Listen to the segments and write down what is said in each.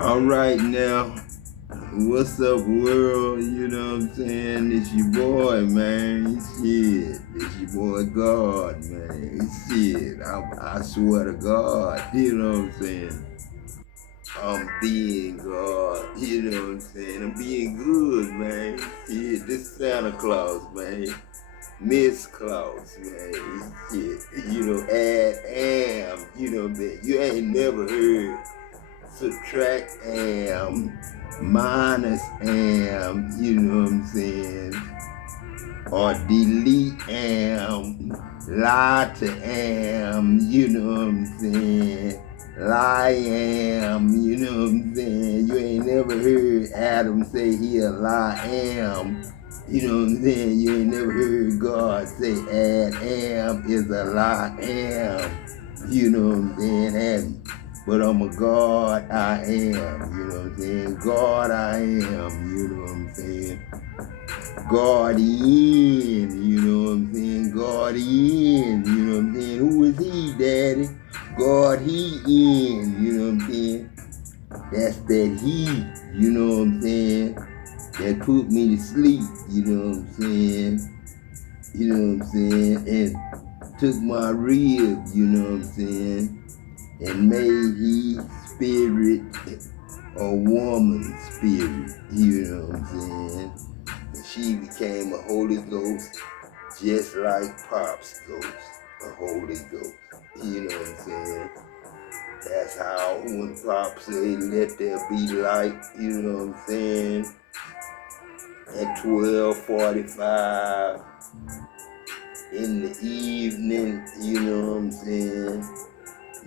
All right now, what's up world? You know what I'm saying? It's your boy, man. Shit, it's your boy God, man. Shit, I swear to God, you know what I'm saying? I'm being God, you know what I'm saying? I'm being good, man. Shit, this Santa Claus, man. Miss Claus, man. Shit, add am, that you ain't never heard subtract am, minus am, you know what I'm saying? Or delete am, lie to am, you know what I'm saying? Lie am, you know what I'm saying? You ain't never heard Adam say he a lie am. You know what I'm saying? You ain't never heard God say add am is a lie am. You know what I'm saying? Have you? But I'm a God, I am, you know what I'm saying? God, I am, you know what I'm saying? God in, you know what I'm saying? God in, you know what I'm saying? Who is he, daddy? God, he in, you know what I'm saying? That's that he, you know what I'm saying? That put me to sleep, you know what I'm saying? You know what I'm saying? And took my rib, you know what I'm saying? And made he spirit a woman spirit, you know what I'm saying? And she became a Holy Ghost just like Pop's ghost, a Holy Ghost, you know what I'm saying? That's how when Pop say let there be light, you know what I'm saying? At 12:45 in the evening, you know what I'm saying?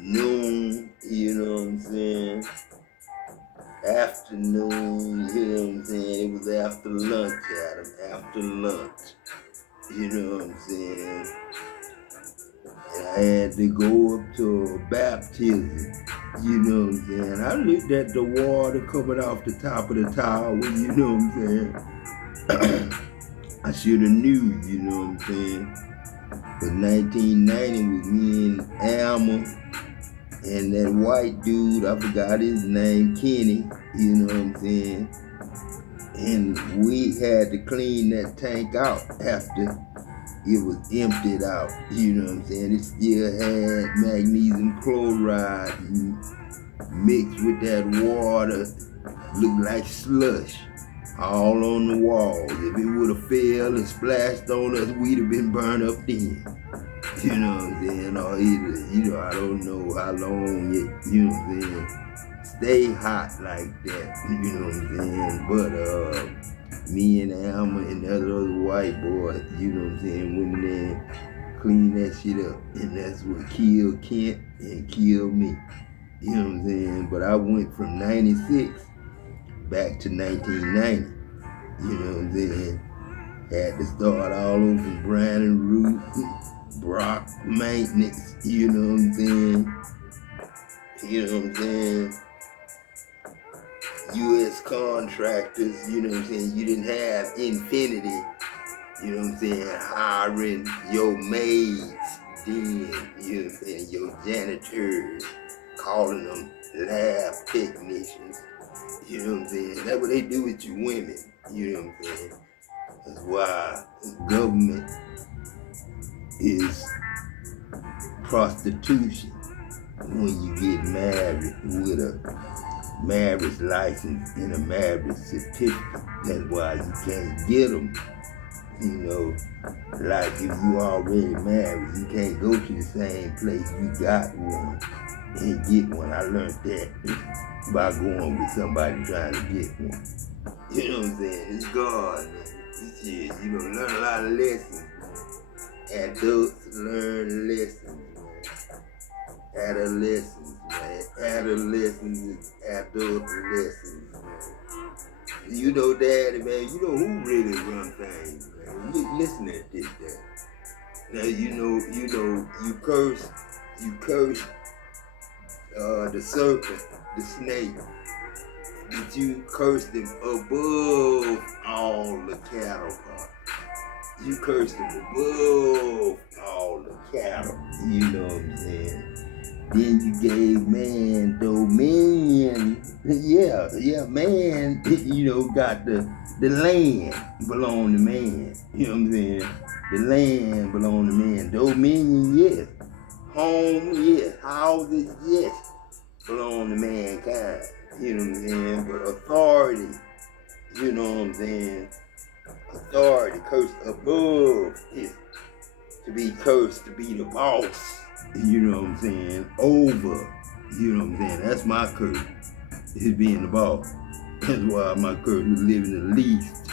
Noon, you know what I'm saying? Afternoon, you know what I'm saying? It was after lunch, Adam, after lunch, you know what I'm saying? And I had to go up to a baptism, you know what I'm saying? I looked at the water coming off the top of the tower, you know what I'm saying? I should have knew, you know what I'm saying? But 1990 was me and Alma and that white dude, I forgot his name, Kenny, you know what I'm saying? And we had to clean that tank out after it was emptied out, you know what I'm saying? It still had magnesium chloride mixed with that water, looked like slush all on the walls. If it would have fell and splashed on us, we'd have been burned up then. You know what I'm saying? Or either, I don't know how long it, you know what I'm saying, stay hot like that, you know what I'm saying? But me and Alma and the other white boy, you know what I'm saying, went in there and cleaned that shit up. And that's what killed Kent and killed me. You know what I'm saying? But I went from 96 back to 1990. You know what I'm saying? Had to start all over from Brian and Root, Brock maintenance, you know what I'm saying? You know what I'm saying? U.S. contractors, you know what I'm saying? You didn't have Infinity, you know what I'm saying, hiring your maids then, you know what I'm saying, your janitors, calling them lab technicians, you know what I'm saying? That's what they do with you women, you know what I'm saying? That's why government is prostitution when you get married with a marriage license and a marriage certificate. That's why you can't get them. You know, like if you already married, you can't go to the same place you got one and get one. I learned that by going with somebody trying to get one. You know what I'm saying? It's God, man. This shit, learn a lot of lessons, man. Adults learn lessons, man. Adolescents, man. Adolescents is adult lessons, man. You know, Daddy, man, you know who really run things, man. You listen at this, Daddy. Now you curse the serpent, the snake, but you curse them above all the cattle parts. You curse them above all the cattle. You know what I'm saying? Then you gave man dominion. Yeah, man, got the land belong to man. You know what I'm saying? The land belong to man. Dominion, yes. Home, yes. Houses, yes. Belong to mankind. You know what I'm saying? But authority, you know what I'm saying? Authority, cursed above is to be cursed, to be the boss. You know what I'm saying? Over. You know what I'm saying? That's my curse. Is being the boss. That's why my curse was living the least.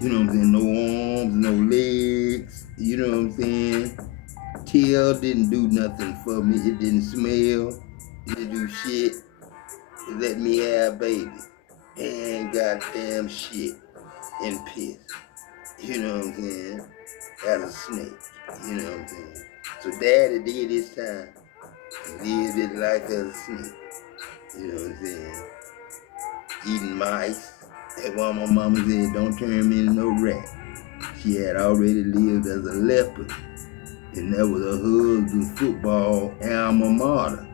You know what I'm saying? No arms, no legs. You know what I'm saying? Tail didn't do nothing for me. It didn't smell. It didn't do shit. It let me have baby. And goddamn shit and piss. You know what I'm saying? As a snake. You know what I'm saying? So daddy did his time. He lived his life as a snake. You know what I'm saying? Eating mice. That's why my mama said, don't turn me into no rat. She had already lived as a leopard. And that was her husband's football alma mater.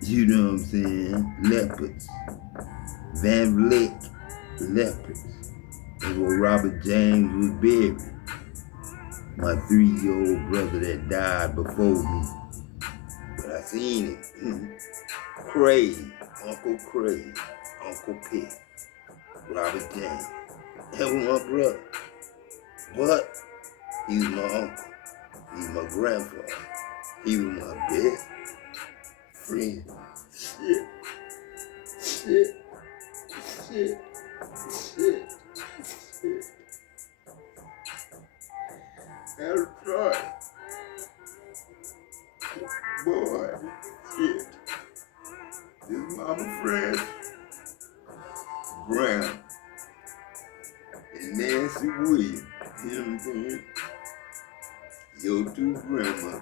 You know what I'm saying? Leopards. Van Vliet leopards. That's where Robert James was buried. My 3-year-old brother that died before me. But I seen it. Craig, Uncle Craig, Uncle Peck, Robert James. That was my brother. But he was my uncle. He was my grandfather. He was my best friend. Shit. Astroid. Boy, shit. This mama friend, Brown, and Nancy Williams. You know what I'm saying? Your two grandmothers.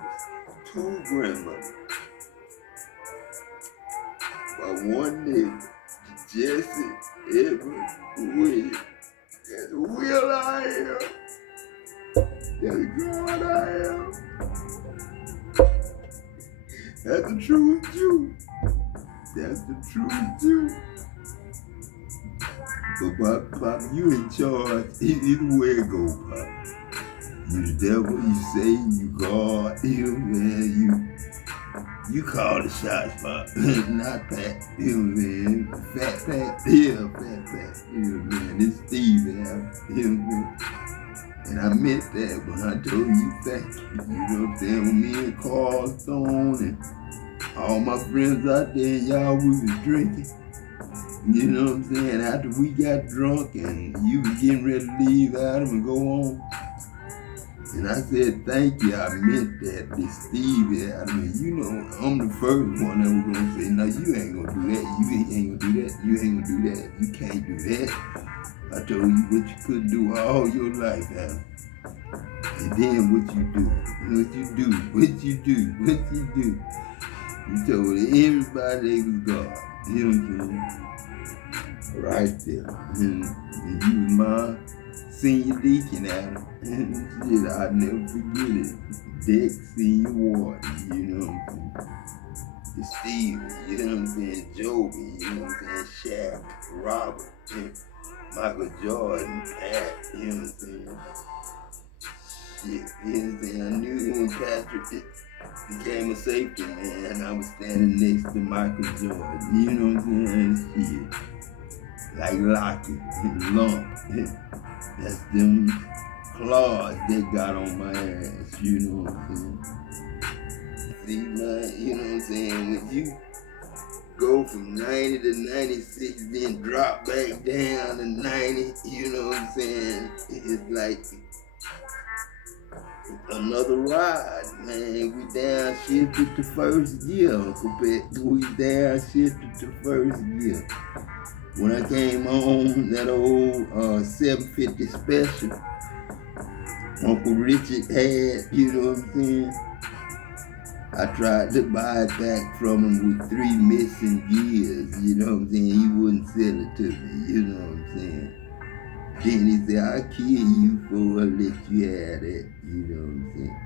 By one nigga, Jesse Edward Williams. That's the will I am. That's the God I am. That's the true Jew. That's the true Jew. But Pop, you in charge. Either way it go, Pop. You the devil, you say you God, man, you call the shots, Pop. Not Pat, you know what I'm saying? Fat Pat, yeah, Fat Pat, you know what I'm saying? It's Steve, you know what I'm saying? And I meant that when I told you thank you, you know what I'm saying? When me and Carl Stone and all my friends out there, y'all, we was drinking. You know what I'm saying? After we got drunk and you was getting ready to leave Adam and go on. And I said, thank you. I meant that. This Steve, Adam, you know, I'm the first one that was going to say, no, you ain't going to do that. You ain't going to do that. You ain't going to do that. You can't do that. I told you what you couldn't do all your life, Adam. And then what you do. You told everybody they was God. You know what I'm saying? Right there. And you was my senior deacon, Adam. Shit, I'll never forget it. Dick Senior Warden, you know what I'm saying? Steve, you know what I'm saying? Joby, you know what I'm saying? Shaq, Robert, Michael Jordan, Pat, you know what I'm saying? Shit, you know what I'm saying? I knew when Patrick became a safety man, I was standing next to Michael Jordan, you know what I'm saying? Shit. Like Lockett and Lump. That's them claws they got on my ass, you know what I'm saying? See, man, you know what I'm saying? When you go from 90 to 96, then drop back down to 90, you know what I'm saying? It's like another ride, man. We downshifted to first gear, Uncle Peck. We downshifted to first gear. When I came home, that old 750 special Uncle Richard had, you know what I'm saying? I tried to buy it back from him with 3 missing gears, you know what I'm saying? He wouldn't sell it to me, you know what I'm saying? Then he said, I'll kill you for I let you have that, you know what I'm saying?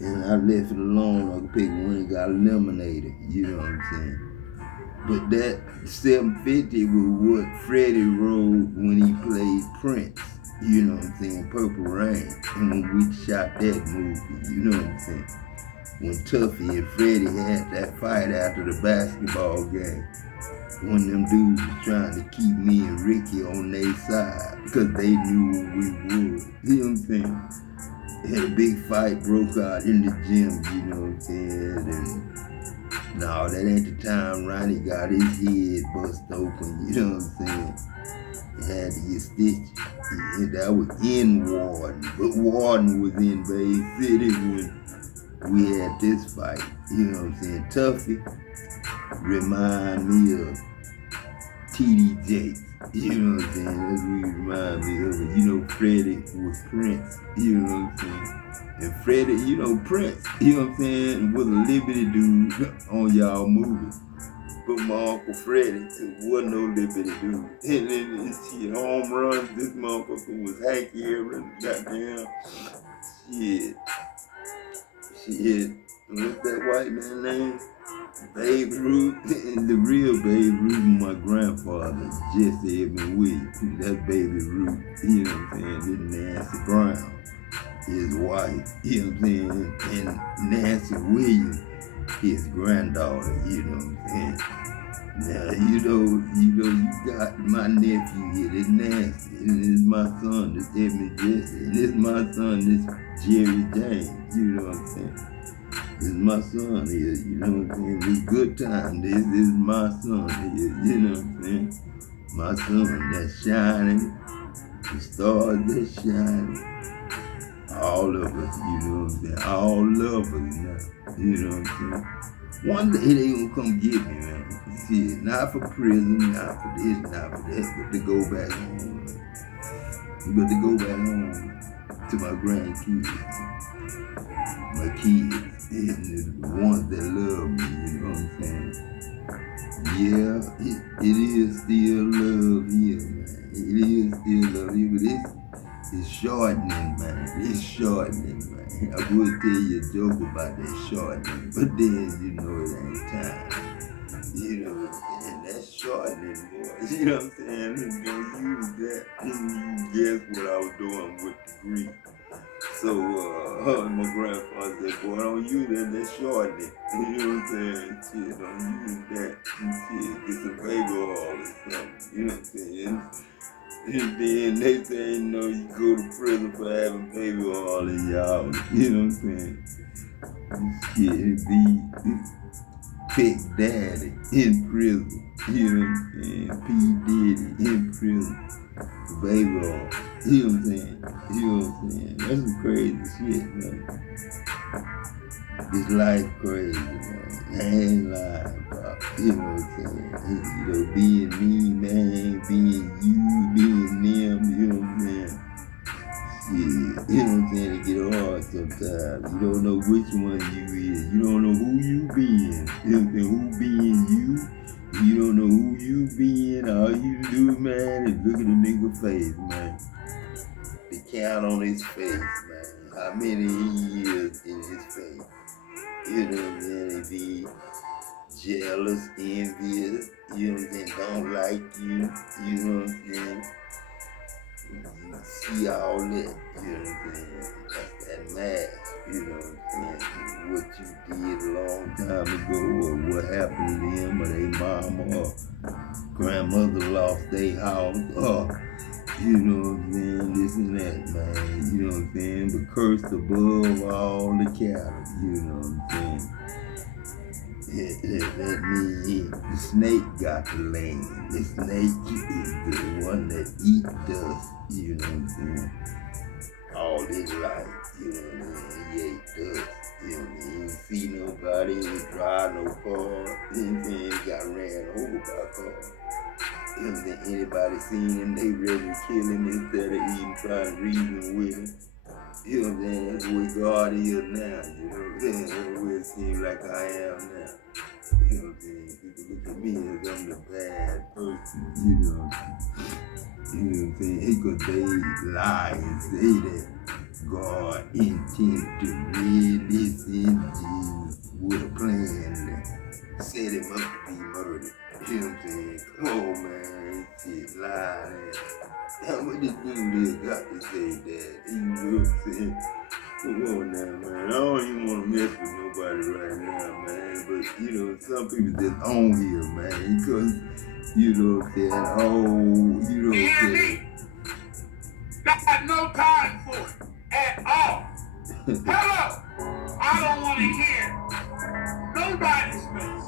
and I left it alone. I could pick one and got eliminated. You know what I'm saying? But that 750 was what Freddie rode when he played Prince. You know what I'm saying? Purple Rain. And when we shot that movie, you know what I'm saying? When Tuffy and Freddie had that fight after the basketball game. One of them dudes was trying to keep me and Ricky on their side because they knew we would. You know what I'm saying? Had a big fight broke out in the gym, you know what I'm saying? And no, that ain't the time Ronnie got his head bust open, you know what I'm saying? He had to get stitched. And that was in Warden, but Warden was in Bay City when we had this fight, you know what I'm saying? Tuffy remind me of TD Jakes, you know what I'm saying? That's what he remind me of it. You know, Freddie was Prince, you know what I'm saying? And Freddie, you know, Prince, you know what I'm saying, was a Liberty dude on y'all movie. But my Uncle Freddie wasn't no Liberty dude. And then his home runs, this motherfucker was Hank Aaron, goddamn. Shit. What's that white man's name? Babe Ruth. The real Babe Ruth, my grandfather, Jesse Edmund Williams. That's Baby Ruth. You know what I'm saying? This Nancy Brown, his wife. You know what I'm saying? And Nancy Williams, his granddaughter. You know what I'm saying? Now, you got my nephew here, this Nancy, and this my son, this Edmund Jesse, and this my son, this Jerry James, you know what I'm saying? This is my son here, you know what I'm saying? This good time, this is my son here, you know what I'm saying? My son that's shining, the stars that's shining, all of us, you know what I'm saying? All of us now, you know what I'm saying? One day they gonna come get me, man. Shit, not for prison, not for this, not for that, but to go back home. But to go back home to my grandkids, my kids, and the ones that love me, you know what I'm saying? Yeah, it is still love here, man. It is still love here, but it's shortening, man. It's shortening, man. I would tell you a joke about that shortening, but then, you know, it ain't time. You know, and that's shortening, boy. You know what I'm saying? Don't use that. You guess what I was doing with the grief. So, my grandfather said, boy, don't use that, that's shortening. You know what I'm saying? Shit, don't use that. Shit, get some baby oil or something. You know what I'm saying? And then next thing you know, you go to prison for having baby oil in y'all. You know what I'm saying? Shit, it be Peck Daddy in prison. You know what I'm saying? P. Diddy in prison for baby oil. You know what I'm saying? You know what I'm saying? That's some crazy shit, man. This life crazy, man. I ain't lying about, you know what I'm saying? You know, being me, man, being you, being them, you know what I'm saying? Shit, you know what I'm saying? It get hard sometimes. You don't know which one you is. You don't know who you being. You know what I'm saying? Who being you? You don't know who you being. All you do, man, is look at the nigga face, man. The count on his face, man. How many he is in his face. You know what I'm saying? He be jealous, envious, you know what I'm saying? Don't like you, you know what I'm saying? You see all that, you know what I'm saying? That's that mask, you know what I'm saying? What you did a long time ago, or what happened to them, or they mama, or grandmother lost their house, or you know what I'm saying, this and that, man, you know what I'm saying? But cursed above all the cattle, you know what I'm saying? That means the snake got the land. The snake is the one that eat dust, you know what I'm saying? All his life, you know what I'm saying? He ate dust, you know what I mean? He didn't see nobody, he didn't drive no car, you know what I'm saying? He got ran over by a car. You know what I'm saying? Anybody seen him, they ready to kill him instead of even trying to reason with him. You know what I'm saying? That's the way God is now, you know what I'm saying? That's the way it seems like I am now. You know what I'm saying? People look at me as I'm the bad person, you know what I'm saying? Because they lie and say that God intended to really send Jesus with a plan to set him up to be murdered. You know what I'm saying? Come on, man. Shit, lying. What this dude got to say that? You know what I'm saying? Come on now, man. I don't even want to mess with nobody right now, man. But, you know, some people just on here, man. Because, you know what I'm saying? Oh, you know what I'm saying? Got no time for it at all. Hello! I don't want to hear nobody's mess.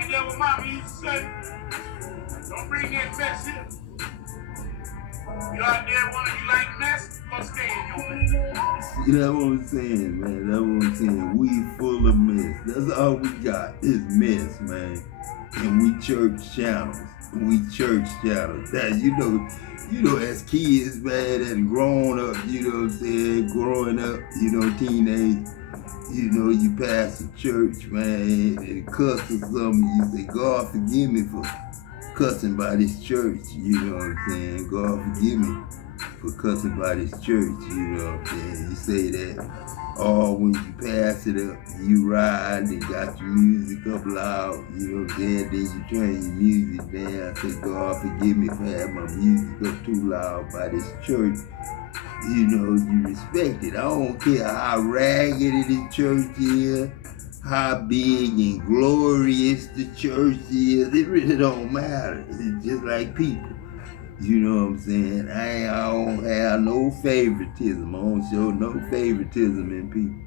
And then what mama used to say, don't bring that mess here. You out there you like mess? Go stay in your mess. See, that's what I'm saying, man. That's what I'm saying. We full of mess. That's all we got is mess, man. And we church channels. That you know, as kids, man, and growing up, you know what I'm saying, growing up, you know, teenage, you know, you pass the church, man, and cuss or something, you say, God forgive me for cussing by this church, you know what I'm saying? God forgive me for cussing by this church, you know what I'm saying? You say that, or when you pass it up, you ride and got your music up loud, you know what I'm saying? Then you turn your music down, say, God forgive me for having my music up too loud by this church. You know, you respect it. I don't care how raggedy the church is, how big and glorious the church is. It really don't matter. It's just like people. You know what I'm saying? I don't have no favoritism. I don't show no favoritism in people.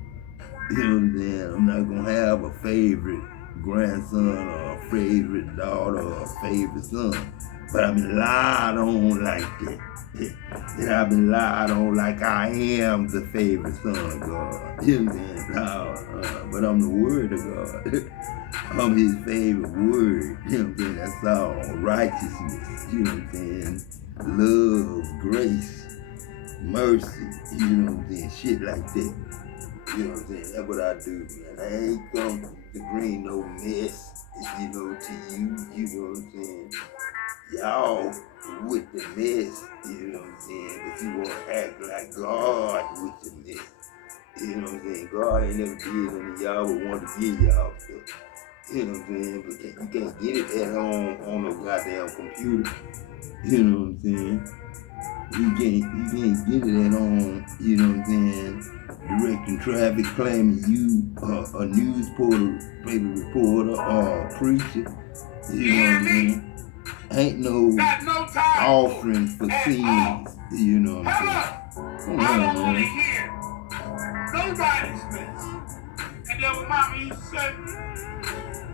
You know what I'm saying? I'm not going to have a favorite grandson or a favorite daughter or a favorite son. But I've been lied on like that. And I've been lied on like I am the favorite son of God. You know what I'm saying? No, but I'm the word of God. I'm his favorite word. You know what I'm saying? That's all. Righteousness. You know what I'm saying? Love, grace, mercy. You know what I'm saying? Shit like that. You know what I'm saying? That's what I do, man. I ain't come to bring no mess, you know, to you. You know what I'm saying? Y'all with the mess, you know what I'm saying? But you want to act like God with the mess. You know what I'm saying? God ain't never did none of y'all but want to give y'all stuff. You know what I'm saying? But you can't get it at home on no goddamn computer. You know what I'm saying? You can't get it at home, you know what I'm saying? Directing traffic, claiming you a news paper reporter or a preacher. You know what I mean? Ain't no offering for sins. You know what I'm saying? Come on, I don't want to man. hear nobody's mess. And then what mama used to say,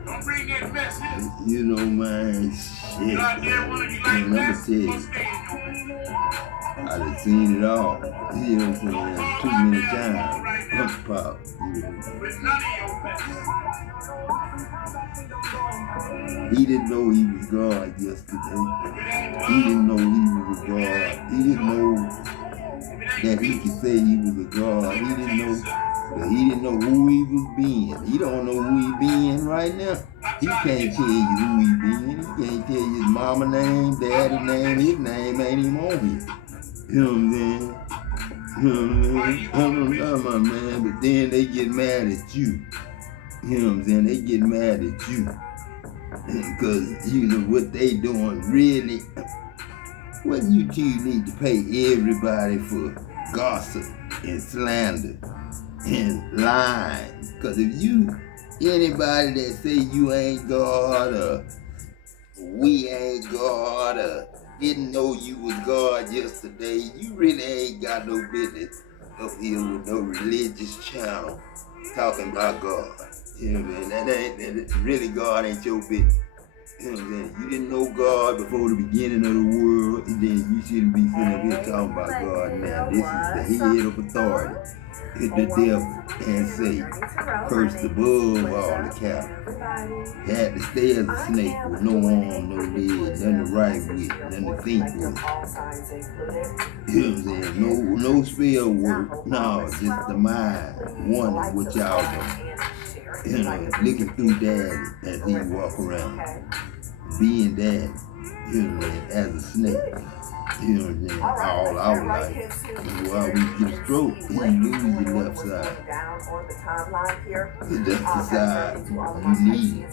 don't bring that mess here. You know, man, shit. You out there you like mess? Go stay in your mess. I done seen it all. You know what I'm saying? Too many times. Pop. You know. With none of your mess. He didn't know he was God yesterday. He didn't know he was a God. He didn't know that he could say he was a God. He didn't know who he was being. He don't know who he being right now. He can't tell you who he being. He can't tell you his mama name, daddy name. His name ain't even on here. You know what I'm saying? You know what I'm saying? I don't know, my man, but then they get mad at you. You know what I'm saying? They get mad at you. Because, you know, what they doing really, what you two need to pay everybody for gossip and slander and lying. Because if anybody that say you ain't God or we ain't God or didn't know you was God yesterday, you really ain't got no business up here with no religious channel talking about God. You know what I mean? That really God ain't your business. You know what I'm saying? You didn't know God before the beginning of the world, and then you shouldn't be sitting up here talking about God now. This is the head of authority. Hit the devil and Satan. Cursed above all the cattle. Had to stay as a snake with no arm, no leg, nothing to write with, nothing to think with. You know what I'm saying? No spell work. No, just the mind. Wondering what y'all doing. You know, looking through daddy as he walk around. Being daddy, you know, as a snake. You know what I'm saying? All our life. While we get a stroke, you lose your left side. That's the side you need.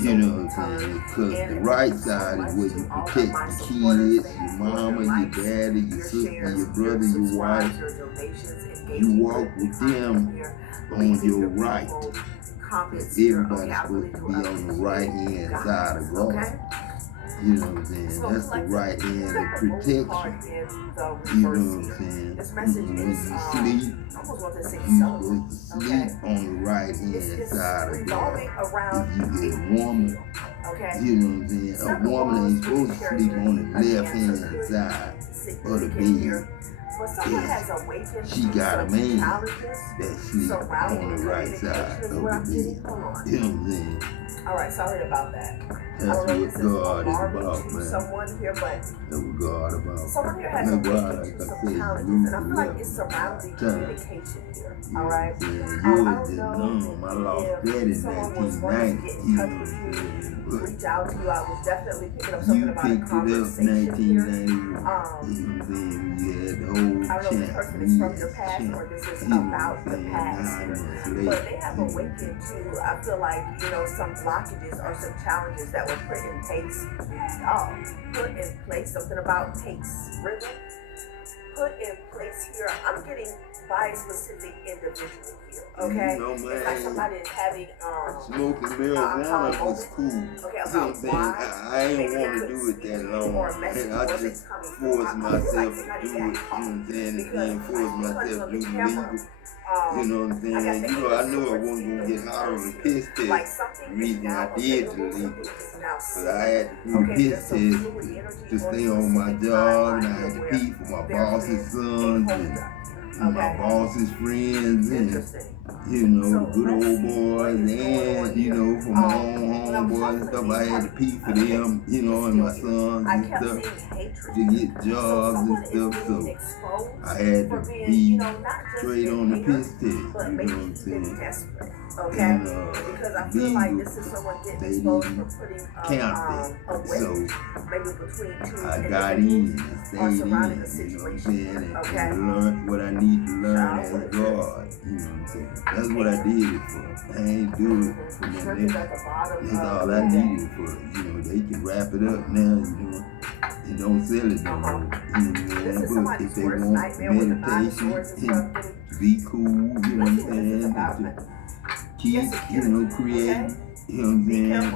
You know what I'm saying? Because the right side is where you protect your kids, your mama, your daddy, your sister, your brother, your wife. You walk with them on your right. Everybody's supposed to be on the right hand side of God. You know what I'm saying? That's the right hand of protection. You know what I'm saying? When you sleep, you're supposed to sleep on the right hand side of God. If you get a woman, you know what I'm saying? A woman ain't supposed to sleep on the left hand side of the bed. If she got a man that sleep on the right side of the bed. You know what I'm saying? Alright, sorry about that. That's what God is about, man. Someone here, but that's what God about. Someone here has awakened to some challenges, and I feel like it's surrounding communication here. Alright? Yeah, yours is numb. I lost that in 1990. Reach out to you. I was definitely picking up something about a conversation here. You had the whole I don't know if this person is from your past or this is about the past here. But they have awakened to, I feel like, some blockages or some challenges that were put in place, something about pace, rhythm, put in place here. I'm getting by a specific individual here, okay? It's like somebody is having smoking marijuana was cool. Okay, about why I ain't want to do it that long. And I just forced myself to do it. You know what I'm saying? And then forced myself to do the legal. You know what I'm saying? I knew I wasn't going to get high on the piss test. The reason I did the legal. But I had to do the piss test to stay on my job, and I had to pee for my boss's sons and my boss's friends and, the good old boys and, for my own homeboys and stuff. I had to pee for them, and my sons and stuff to get jobs and stuff. So I had to be straight on the piss test, you know what I'm saying? Okay, because I feel like this is someone getting exposed for putting a weight, maybe between two I got in and stayed in, you know what I'm saying, and learned what I need to learn as God, you know what I'm saying. That's what I did it for. I ain't do it for no nigga. That's all I needed it for. They can wrap it up now, and don't sell it no more. But if they want meditation, be cool, you know what I'm saying. Keep, creating, innovating,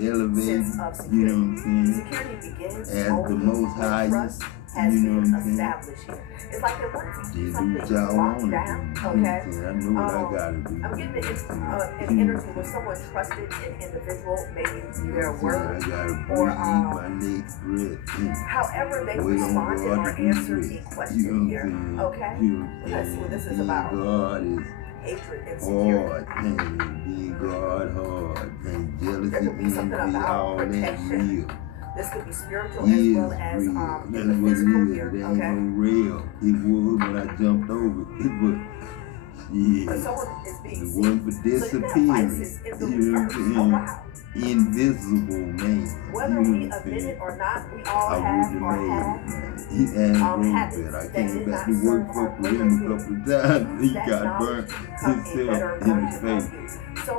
elevating, as the most highest, It's like they want to keep something locked down, okay? I know what I gotta do. I'm getting an energy with someone trusted an individual, maybe their word, or my next breath. However they responded or answered a question here, okay? That's what this is about. God is hatred, insecurity. Hard, being God hard, and jealousy, envy, all that real. This could be spiritual as well as in the physical here, okay? It ain't no real. It was when I jumped over it, but the one for disappearing, invisible man. Whether we admit it or not, we all have or had habits I that came did back not to work serve for him a couple of times. He got burnt himself in the face.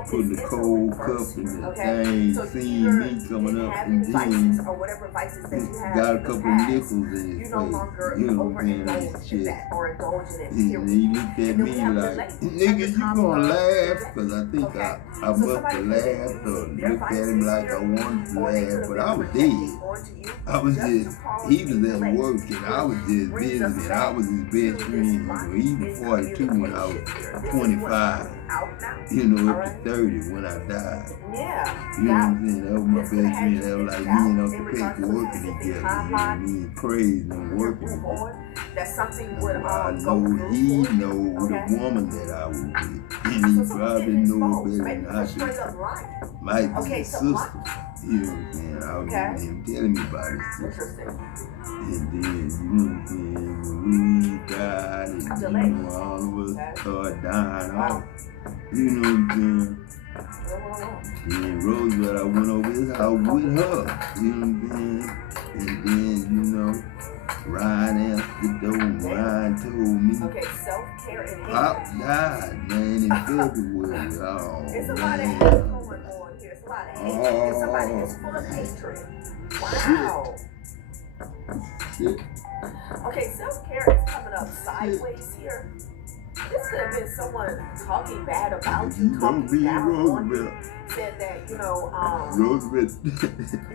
Putting the cold cup in the thing, seeing me coming up and then got a couple of nickels in his face. You know what I'm saying? Shit. And he looked at me like, nigga, you gonna laugh? Because I think I must have laughed or looked at him like I wanted to laugh, but I was dead. I was just, he was at work and I was just visiting. I was his best friend. He was 42 when I was 25. Up to 30 when I died. You know what I'm saying? That was my best friend. That was like me and Uncle Peck working together. Me and praising and working together. I know he know the woman that I was with. And he probably know better than I do. Might be his sister. You know what I'm saying? I was with him telling me about his sister. And then, you know what I'm saying, when we died and all of us started dying off, you know what I'm saying? In Roosevelt, I went over his house with her. You know what I'm saying? And then, you know, Ryan asked the door, Ryan told me. Okay, self-care and Pop died, man, in February. Oh, it's a lot of man. hate going on here. It's a lot of hate. It's somebody who's full of hatred. Wow. Shit. Okay, self-care is coming up sideways here. This could have been someone talking bad about you, talking down on you, said that, you know, Roosevelt you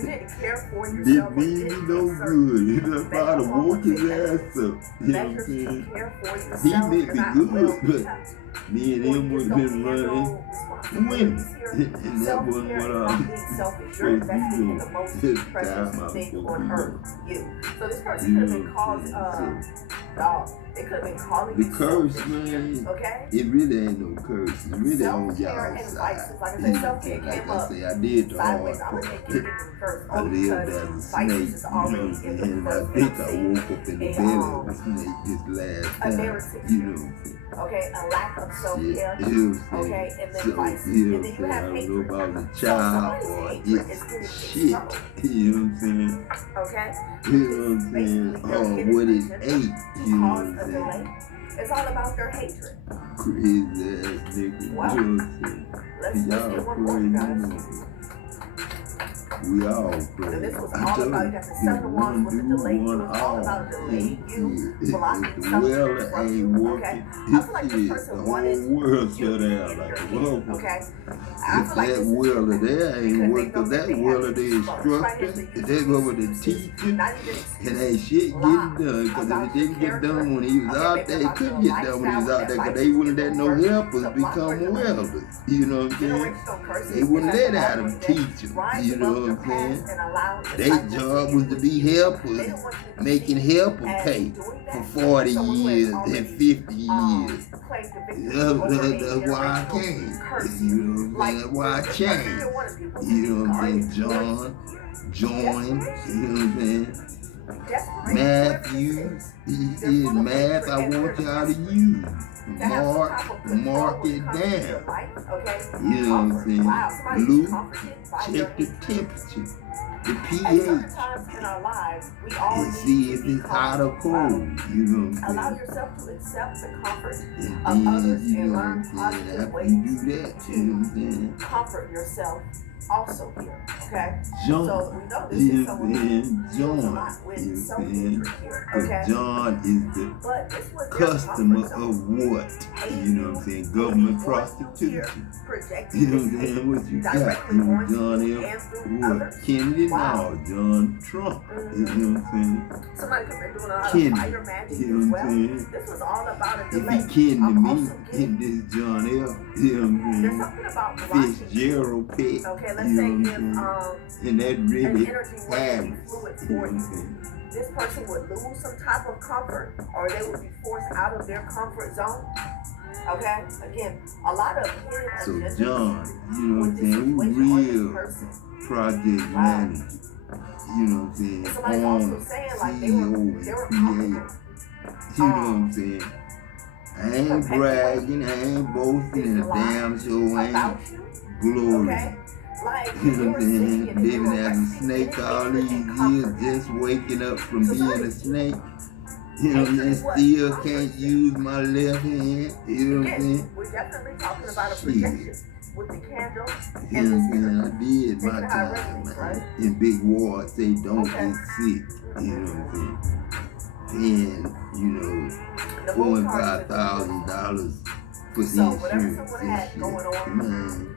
didn't care for yourself. didn't mean me no good. He just about to woke his ass up. You know what I'm Measures saying? to care for yourself. He meant You're me not good, well but kept. me and him would have been running. Women. And that was Self-care what is not being selfish. You're investing in the most precious thing on earth, you. So this person could have been called, dog. They could have been calling The you curse, selfish, man. okay? It really ain't no curse. It's really on Self-care y'all and side. vices. Like I said, self-care Like came I up say, I did the sideways. hard I'm gonna part. take it first. I Only lived because as a snake, vices is you know what already I'm in saying? the And I first think I thing. woke up in the belly of a snake this last A time. narrative. You know what I'm saying? Okay, a lack of self-care. Yeah, you know what I'm saying? Okay, and then So, vices. you know And then you what have I'm saying? I don't hatred. know about the So child somebody's or hatred is it's getting shit. subtle. You know what I'm saying? Okay? You know what I'm saying? Basically, Oh, their what hidden it agenda ate. to You know what cause I'm a saying? delay. It's all about their hatred. Crazy ass nigga. Wow. You know what I'm saying? Let's Y'all get one more, crazy guys. niggas. We all And crazy. this was I all told about, you, you got the seven of wands with the do delay. It one was all off. about delaying you, blocking If the something welder from ain't you, working, okay? I feel like this shit, the person whole wanted world you shut to down be like your a enemy, motherfucker. okay? I If feel like that this is welder there ain't because they working, know that that they have welder, the excuses. Right here, instructor, the they go with the excuses, teacher, not even and excuses, ain't shit getting lies done. Because if about it your didn't get character. done when he was Okay, out maybe there, it about couldn't your get done when he was lifestyle, out there that because they vices wouldn't get let no reversed helpers to block become or delay. welders. You know what I'm saying? Generational curses. They wouldn't They let have Adam to teach them. rise You know above what your I'm saying? past and allow the Their cycle job to was end to with be you. They helpers, don't want you to making see helper as pay doing for that. 40 So when you had years and already 50 years. claimed the victory That's over a why I generational came. curse. You know what I'm Like, saying? That's why I this person changed. didn't want people to You be know what I'm guarded. saying? John, join. You know what I'm saying? Desperation, Matthew, whoever this he They're is full of math hatred I and want they're y'all to desperate use. to have some Mark, type of control mark when it it comes to your down. life, okay? You know what I'm Comfort. saying? Wow, somebody's Luke, comforted by your check the hatred. temperature, the At certain pH, times in our lives, we all and need see to if be it's hot or comforted. cold. You know what I'm Allow saying? yourself to accept the comfort And of others then, you and know what learn I'm saying? positive After ways you do that, you know what I'm saying? to comfort yourself also here, okay? John, So we know this you is know what someone I'm who saying? deals a John, lot with you know what I'm self-hatred saying? here, Because okay? John is the But this was their customer comfort of zone. what? You know what I'm saying? Government prostitution. Projecting You know what I'm this saying? What you got? directly You know onto John you F. and through What? others. Kennedy? Wow. No, John Trump. You know what I'm saying? Somebody could have been doing a lot of Kennedy. fire magic You as know what well. I'm saying? This was all about a If delay. he kidding to I'm me, also and getting, this John F. You know what I'm there's saying? something about blocking. Fitzgerald Peck. Okay, You let's know say what I'm if saying? And that an really energy was to be happens. fluid You know for what I'm you, saying? this person would lose some type of comfort or they would be forced out of their comfort zone. Okay? Again, a lot of hidden So agendas John, you know what I'm with this saying? Who situation or this real person. project Wow. manager? You know what I'm saying? And somebody's also saying like they were CEO, comfortable. you know what I'm saying? I ain't bragging, I ain't boasting, and a damn sure ain't About you, glory. okay? Like You they know were what I'm saying? singing and they were Living as a resting snake in all hatred these and years, comfort. just waking up from So being a somebody's snake. You know what I'm saying? Still can't use my left hand. You know what I'm saying? We're definitely talking about a Shit. projection with the candle You and know what I'm this saying? energy. I did my Taking high time, revenues, man. right? In big war, say don't Okay. get sick. You know what I'm saying? Paying, you know, The $4,000 moon and card is a $5,000 for So whatever insurance someone and had shit. going on, Man,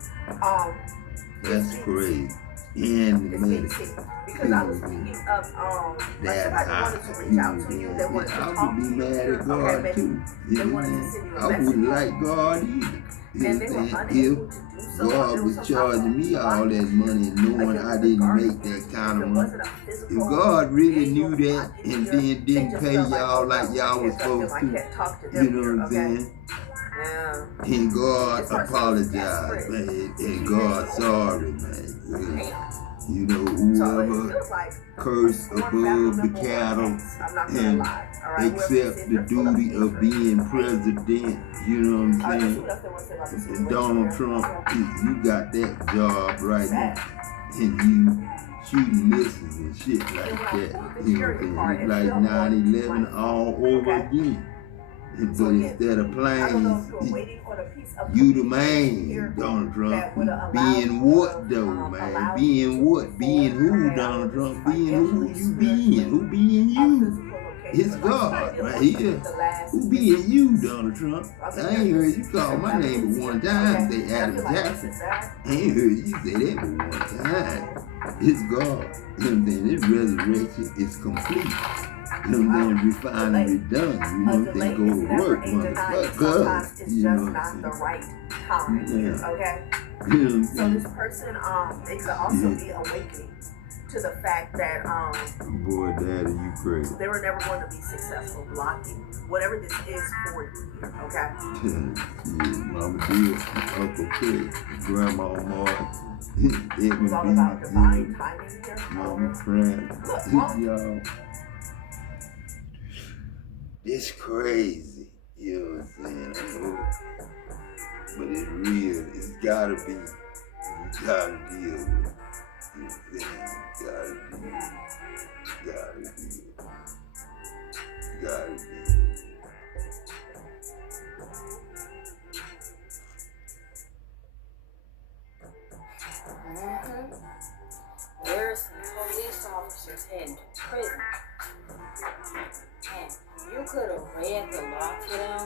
it's that's being crazy. And the It's being medicine. seen. Because I was thinking of like That's somebody hot. wanted to reach out to you, they wanted to I talk would be to you. mad at God Okay, maybe too. You they know what wanted I'm to saying? send you a I message. wouldn't like God either. You And know they what were I'm saying? unable to do If so. God There was some charging type me of all that money and knowing I didn't make that kind of money. If God really knew that and then didn't pay y'all like y'all was supposed to, you know what I'm saying? Yeah. And God apologized, man. And God sorry, man. Damn. You know, So it whoever feels like curse above the cattle and accept the duty of being president, you know what I'm saying? And Donald Trump, you got that job right now. And you shooting missiles and shit like that. You know what I'm saying? It's like 9/11 all over again. But instead of planes, you the man, Donald Trump. Being what though, man? Being what? Being who, Donald Trump? Being who you being? Who being you? It's God right here. Who being you, Donald Trump? I ain't heard you call my name but one time, say Adam Jackson. I ain't heard you say that but one time. It's God. You know what I'm saying? This resurrection is complete. You know what I'm saying? Refinery done. You know what I'm saying? Go to work, motherfucker. You know what I'm saying? Okay? You know what I'm So saying? this person, it could also be awakening to the fact that Boy, daddy, you crazy. they were never going to be successful blocking whatever this is for you here, okay? Yeah, Mama did, Uncle Peck, Grandma Mark, It was all about divine timing here. Mama Frank, y'all. It's crazy, you know what I'm saying? I know, but it's real. It's gotta be. You gotta deal with it. You know what I'm saying? You gotta deal with it. Gotta deal with it. Gotta deal with it. There's some police officers heading to prison. And you could have read the law to them,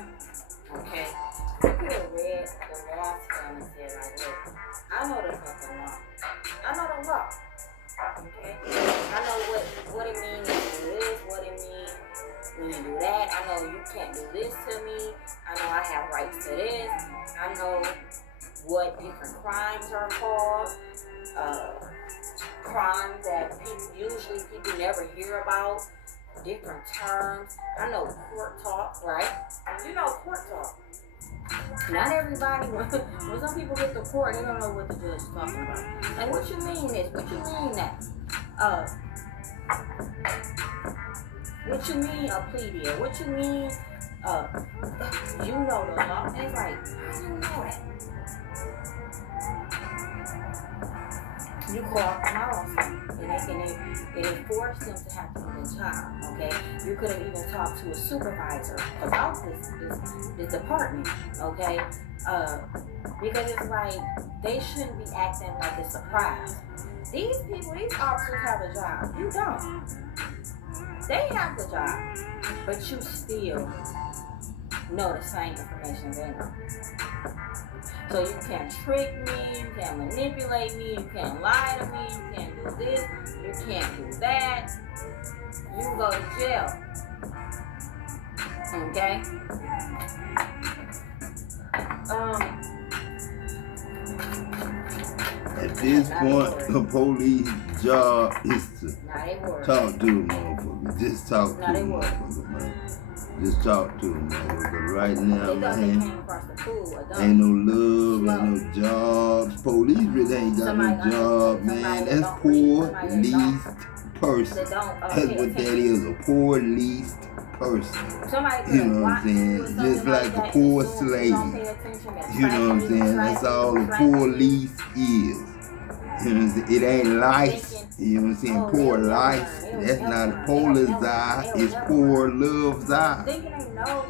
okay? You could have read the law to them and said, like, look, I know the fucking law. I know the law, okay? I know what it means when you do this, what it means when you do that. I know you can't do this to me. I know I have rights to this. I know what different crimes are called. Crimes that people never hear about. Different terms. I know court talk, right? You know court talk. Not everybody, when some people get to court, they don't know what the judge is talking about. Like, what you mean this? What you mean that? What you mean a plea deal? What you mean, you know the law? And it's like, how do you know that? You call them out on something, and they force them to have to do their job, okay? You could have even talked to a supervisor about this department, okay? Because it's like, they shouldn't be acting like it's a surprise. These officers have a job. You don't. They have the job, but you still know the same information they know. So you can't trick me, you can't manipulate me, you can't lie to me, you can't do this, you can't do that. You go to jail. Okay? At this point, the police job is to talk to the motherfucker. Just talk to the motherfucker, man. Just talk to them, motherfucker. Right now, man, ain't no love, ain't no jobs. Police really ain't got no job, man. That's poor leased person. That's what that is, a poor leased person. You know what I'm saying? Just like a poor slave. You know what I'm saying? That's all a poor lease is. You know what I'm saying? It ain't life. You know what I'm saying? Poor life. That's not polar eye. It's poor love's eye.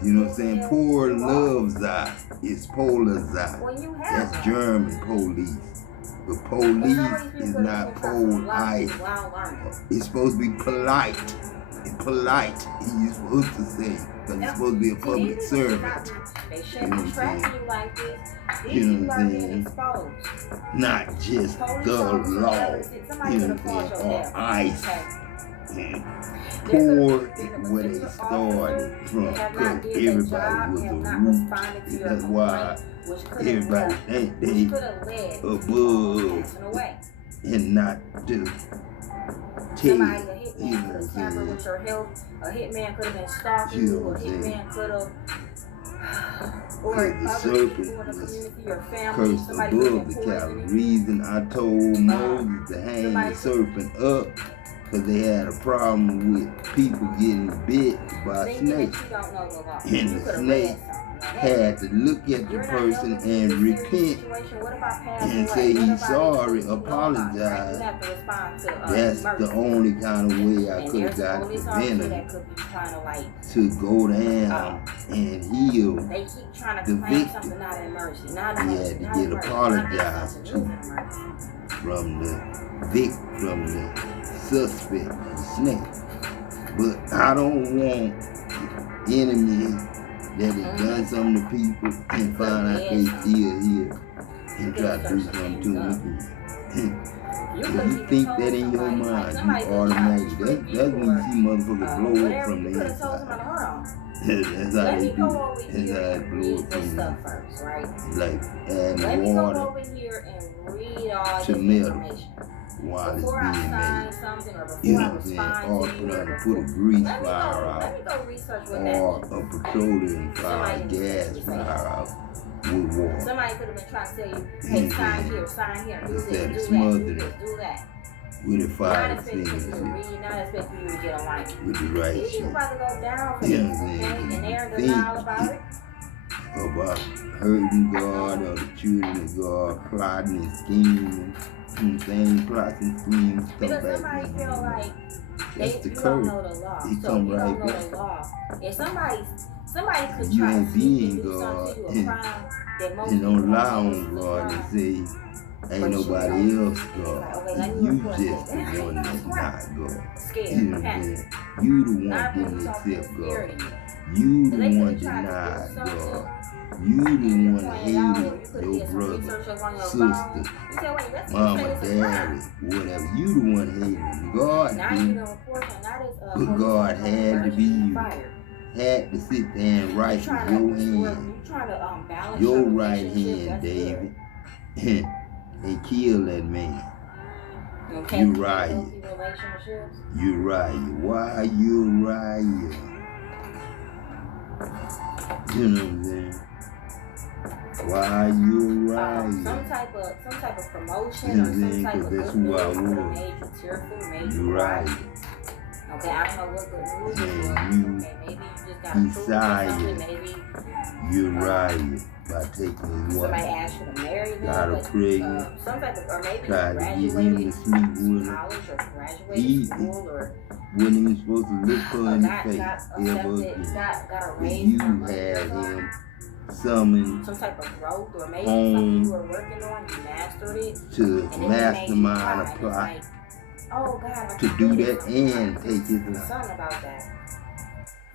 You know what I'm saying? Poor love's eye. It's polar eye. That's German police. But police is not polite. It's supposed to be polite. It's polite. You're supposed to say. Because you're supposed to be a public servant. You know what I'm saying? You know what I'm saying? Not just the law. You know what I'm saying? Or ICE. Poor is where they started from. Because everybody was a root. That's why everybody think they above and not do. Somebody, a hitman could have snatched your health. A hitman could have been stalking you. A hitman could have or Because the other serpent people in the was community or family, cursed somebody above who's the been cattle. poisoning. Reason I told Moses to hang the serpent up, because they had a problem with people getting bit by snakes. And the snake had to look at the person and repent and say he's sorry, apologize. That's the only kind of way I could have got the venom to go down and heal the victim. He had to get apologized to from the suspect, the snake. But I don't want enemies that have done something to people and find out they still here and try to do something to them again. If you think that in your mind, you automatically, that's when you see motherfuckers blow up from the inside. That's how they do it. That's how they blow up from the inside. Like adding water to metal while it's being made. You know what I'm saying? Or put a grease fire out. Or a petroleum fire, gas fire out with water. Somebody could have been trying to tell you, hey, sign here, do this, Instead of do smothering that, do that. With a Not fire expecting you to extinguisher. read, not expecting you to get a light. With the right These shit. people about to go down for You know this, what I'm okay? saying? And they're in Think denial about it. about hurting God or the children of God, plotting and scheming, plots and schemes come Because back. somebody feel like That's they the you curse. don't know the law. He So come you right don't know back. the law. If somebody could You try ain't to being do God something to you, a crime that most and people don't lie don't on do, God and say ain't but nobody else like, God. okay, let And me you report just this. the one that's not God. Scared, You know what I'm panic. saying? You the one Not didn't police officers accept scared God. of You you. the They one could've tried to denied do something. God. You the You one pointed out, or you hated could your have did some brother, research up on your sister, phone. You said, wait, let's mama, say this is daddy, whatever. You the one hated him. God now you didn't. know, unfortunately, now this But God had to be you. fired. Had to sit there and write with your hand. You trying to balance Your your right relationship, hand, that's David. good. And kill that man. Okay, You right. healthy relationships. You right. Why you right? You know what I'm saying? Why you right? Some type of promotion You know or what I'm some saying? type of Because that's good who I news could have was. made you tearful, made You you right. cry. Okay, I don't know what good news it was. And you Okay, maybe you just got approved for something. Maybe You're right. By taking his somebody wife. asked you to marry them. Got her pregnant. Some type of, or maybe Tried you to get him graduated to sleep with her. college or He graduated school or wasn't even supposed to look her in the face got ever accepted, again. got But raised you from had something. him summoned Some type of growth, or maybe home something you were working on, you mastered it, to and then mastermind a it made you plot cry. And it's like, oh God, to do that and take his life. something about that.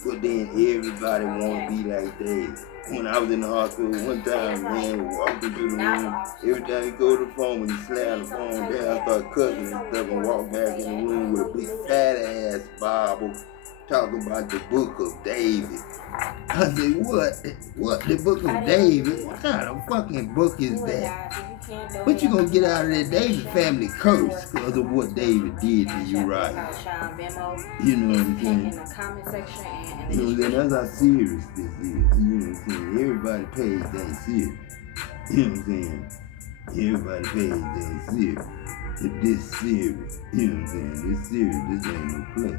But then everybody want to be like Dave. When I was in the hospital one time, man, walking through the room, every time you go to the phone, when you slam the phone down, I start cussing and stuff and walk back in the room with a big fat ass Bible talking about the book of David. I said, what? What? The book of David? What kind of fucking book is that? What you gonna get out of that David family curse because of what David did to you, right? You know what I'm saying? In the comment section and you know what I'm saying? That's how serious this is. You know what I'm saying? Everybody pays ain't serious. You know what I'm saying? Everybody pays ain't serious. But this serious. You know what I'm saying? This serious. This ain't no play.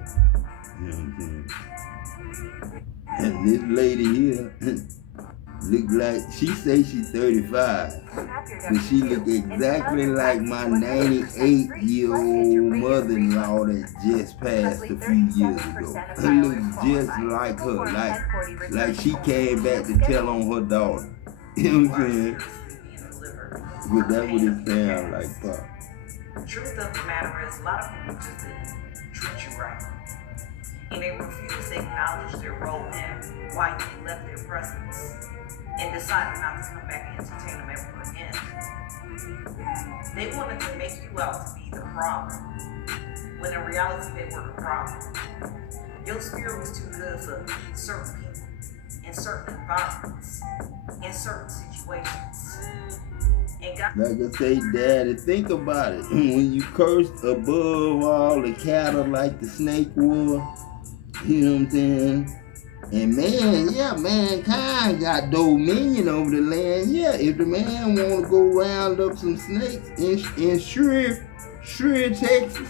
You know what I'm saying? And this lady here look like, she say she's 35, but she look exactly like my 98-year-old mother-in-law that just passed a few years ago. Her looks just like her, like she came back to tell on her daughter. You know what I'm saying? But that's what it sounds like, Pop. The truth of the matter is, a lot of people just didn't treat you right. And they refused to acknowledge their role in why you left their presence and decided not to come back and entertain them ever again. They wanted to make you out to be the problem, when in reality they were the problem. Your spirit was too good for certain people, in certain environments, in certain situations. And God, like I say, Daddy, think about it. When you cursed above all the cattle like the snake was, you know what I'm saying? And man, yeah, mankind got dominion over the land. Yeah, if the man want to go round up some snakes in Shrew, Texas,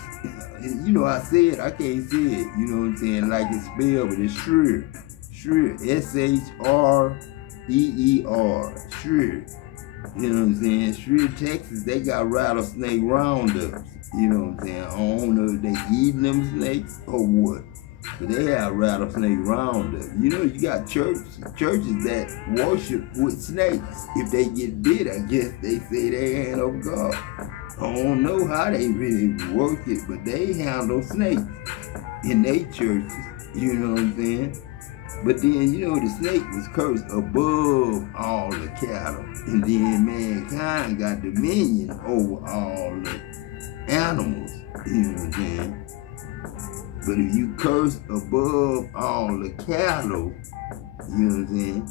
you know I said I can't say it. You know what I'm saying? Like it's spelled, but it's Shrew, Shreer, Shrew. You know what I'm saying? Shrew, Texas, they got rattlesnake roundups. You know what I'm saying? I don't know if they eating them snakes or what. But they have rattlesnake roundup. You know, you got churches that worship with snakes. If they get bit, I guess they say they ain't of God. I don't know how they really work it, but they handle snakes in their churches. You know what I'm saying? But then, you know, the snake was cursed above all the cattle. And then mankind got dominion over all the animals. You know what I'm saying? But if you curse above all the cattle, you know what I'm saying,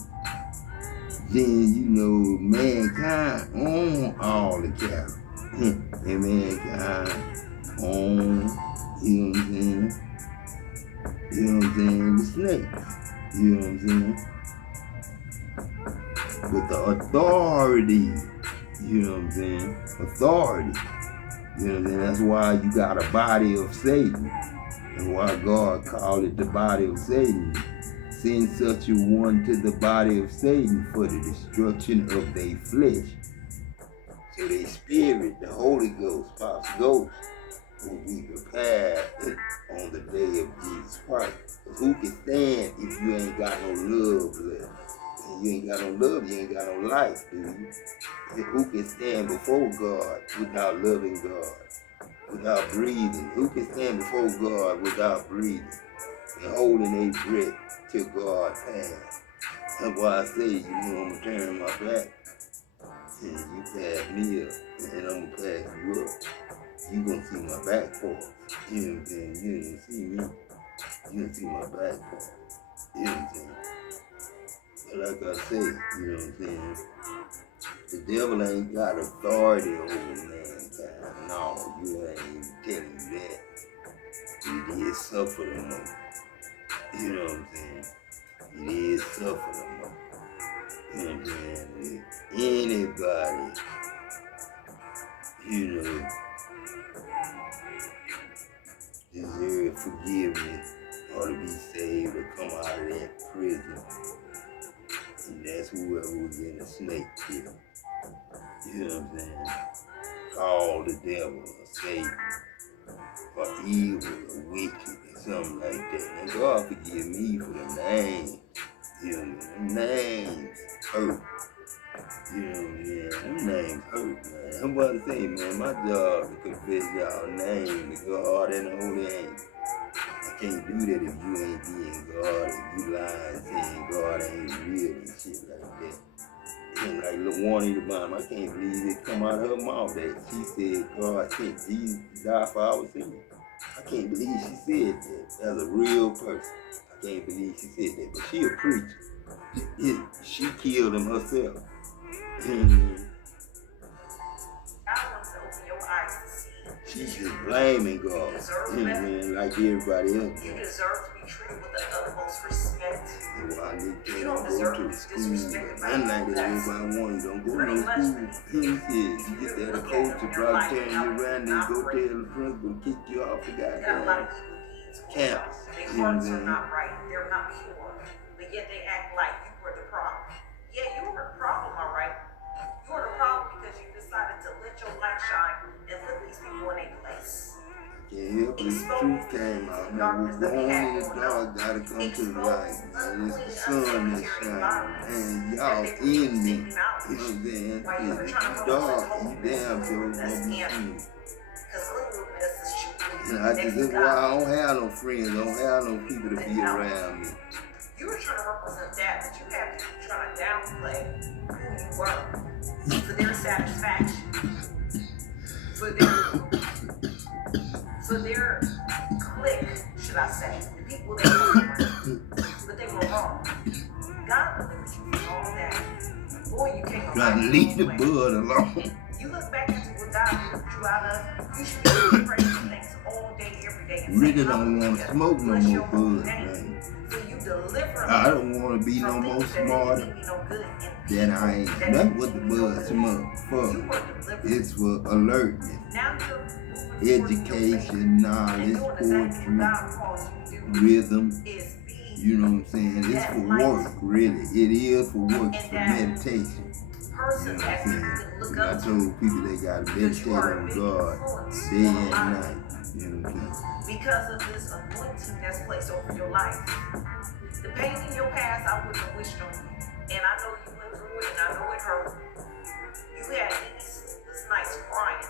then you know mankind own all the cattle. And mankind own, you know what I'm saying, the snakes. You know what I'm saying? But the authority, you know what I'm saying? Authority. You know what I'm saying? That's why you got a body of Satan. And why God called it the body of Satan. Send such a one to the body of Satan for the destruction of their flesh. So their spirit, the Holy Ghost, Pops Ghost, will be prepared on the day of Jesus Christ. Because who can stand if you ain't got no love left? And you ain't got no love, you ain't got no life, do you? Who can stand before God without loving God? Without breathing? Who can stand before God without breathing and holding their breath till God pass? That's why I say, you know, I'm going to turn my back and you pass me up and I'm going to pass you up. You going to see my back fall. You know what I'm saying? You ain't going to see me. You going to see my back fall. You know what I'm saying? But like I say, you know what I'm saying? The devil ain't got authority over mankind. No, you ain't telling you that. He did suffer them more. You know what I'm saying? He did suffer them more. You know what I'm saying? Anybody, you know, deserve forgiveness or to be saved or come out of that prison. And that's whoever was in the snake pit. You know what I'm saying? Call the devil or Satan or evil or wicked or something like that. And God forgive me for the names. You know what I mean? Them names hurt. You know what I mean? Them names hurt, man. I'm about to say, man, my job is to confess y'all name to God and the Holy Angel. I can't do that if you ain't being God, if you lying saying God ain't real and shit like that. And like LaWani the Bomb, I can't believe it come out of her mouth that she said God sent Jesus to die for our sins. I can't believe she said that as a real person. I can't believe she said that, but she a preacher. She killed him herself. She's just blaming God, like everybody else. You deserve to be treated with the utmost respect. You don't deserve to be disrespected by anyone. Everybody wants, don't go to no school. You get there, the coach will probably turn you around and go tell the principal to kick you off the goddamn campus. Their hearts are not right. They're not pure. But yet they act like you were the problem. Yeah, you were the problem, all right? You were the problem because you decided to let your light shine and put these people in a place. Yeah, but the truth came out. Man, we're born in the dark, gotta come to the light. Man, it's the sun that's shining. And y'all in me. You know what I'm saying? It's dark, you damn sure gonna be free. And this is why I don't have no friends, I don't have no people to be around me. You were trying to represent that, but you have people trying to downplay who you were for their satisfaction, for their clique, should I say, the people that were, but they were wrong. God delivered you from all that. Boy, you came a gotta leave the bud alone. You look back into what God delivered you out of, you should be praising things all day, every day. Really don't want to smoke no more bud, man. So you deliver I don't want to be no more smarter than I am. That's what the buzz for. It's for alertness, education, knowledge, poetry, rhythm. You know what I'm saying? It's for work, really. It is for work, it's for meditation. You know what I'm saying? And I told people they got to meditate on God day and night. You know what I'm saying? Because of this anointing that's placed over your life. The pain in your past, I wouldn't have wished on you. And I know you went through it, and I know it hurt. You had these sleepless nights crying.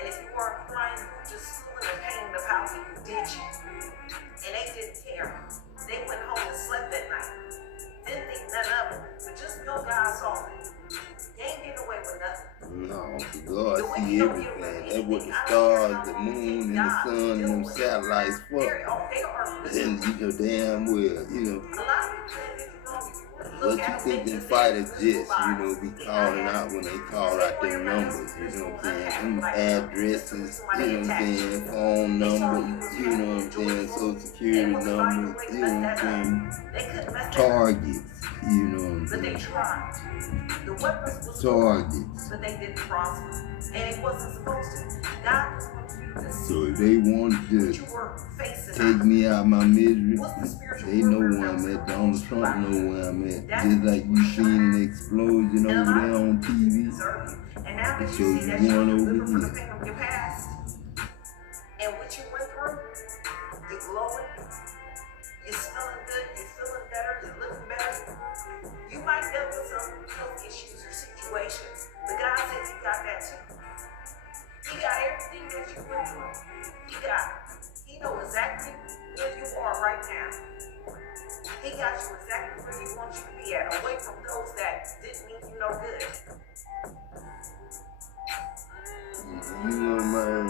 And if you weren't crying, you were just feeling the pain of how people did you. And they didn't care. They went home and slept that night. Didn't think none of it. But just know God saw it. You ain't getting away with nothing. No, God see everything. That's what the stars, the moon, and the sun, and them satellites for. And you know damn well, you know. What you think them fighters just, you know, be calling out when they call out their numbers, you know what I'm saying? Them addresses, you know what I'm saying? Phone numbers, you know what I'm saying? Social security numbers, you know what I'm saying? Targets, you know what I'm saying? Targets. But they didn't prosper. And it wasn't supposed to. God was supposed to use this. So if they wanted to take me out of my misery, they know where I'm at. Donald Trump know where I'm at. Just like you seen an explosion over there on TV. It shows you one over here. And what you went through, you're glowing, you're smelling good, you're feeling better, you're living better. You might deal with some health issues or situations, but God said He got that too. He got everything that you went through. He got it. He knows exactly where you are right now. He got you exactly where He wants you to be at, away from those that didn't mean you no good. You know, man,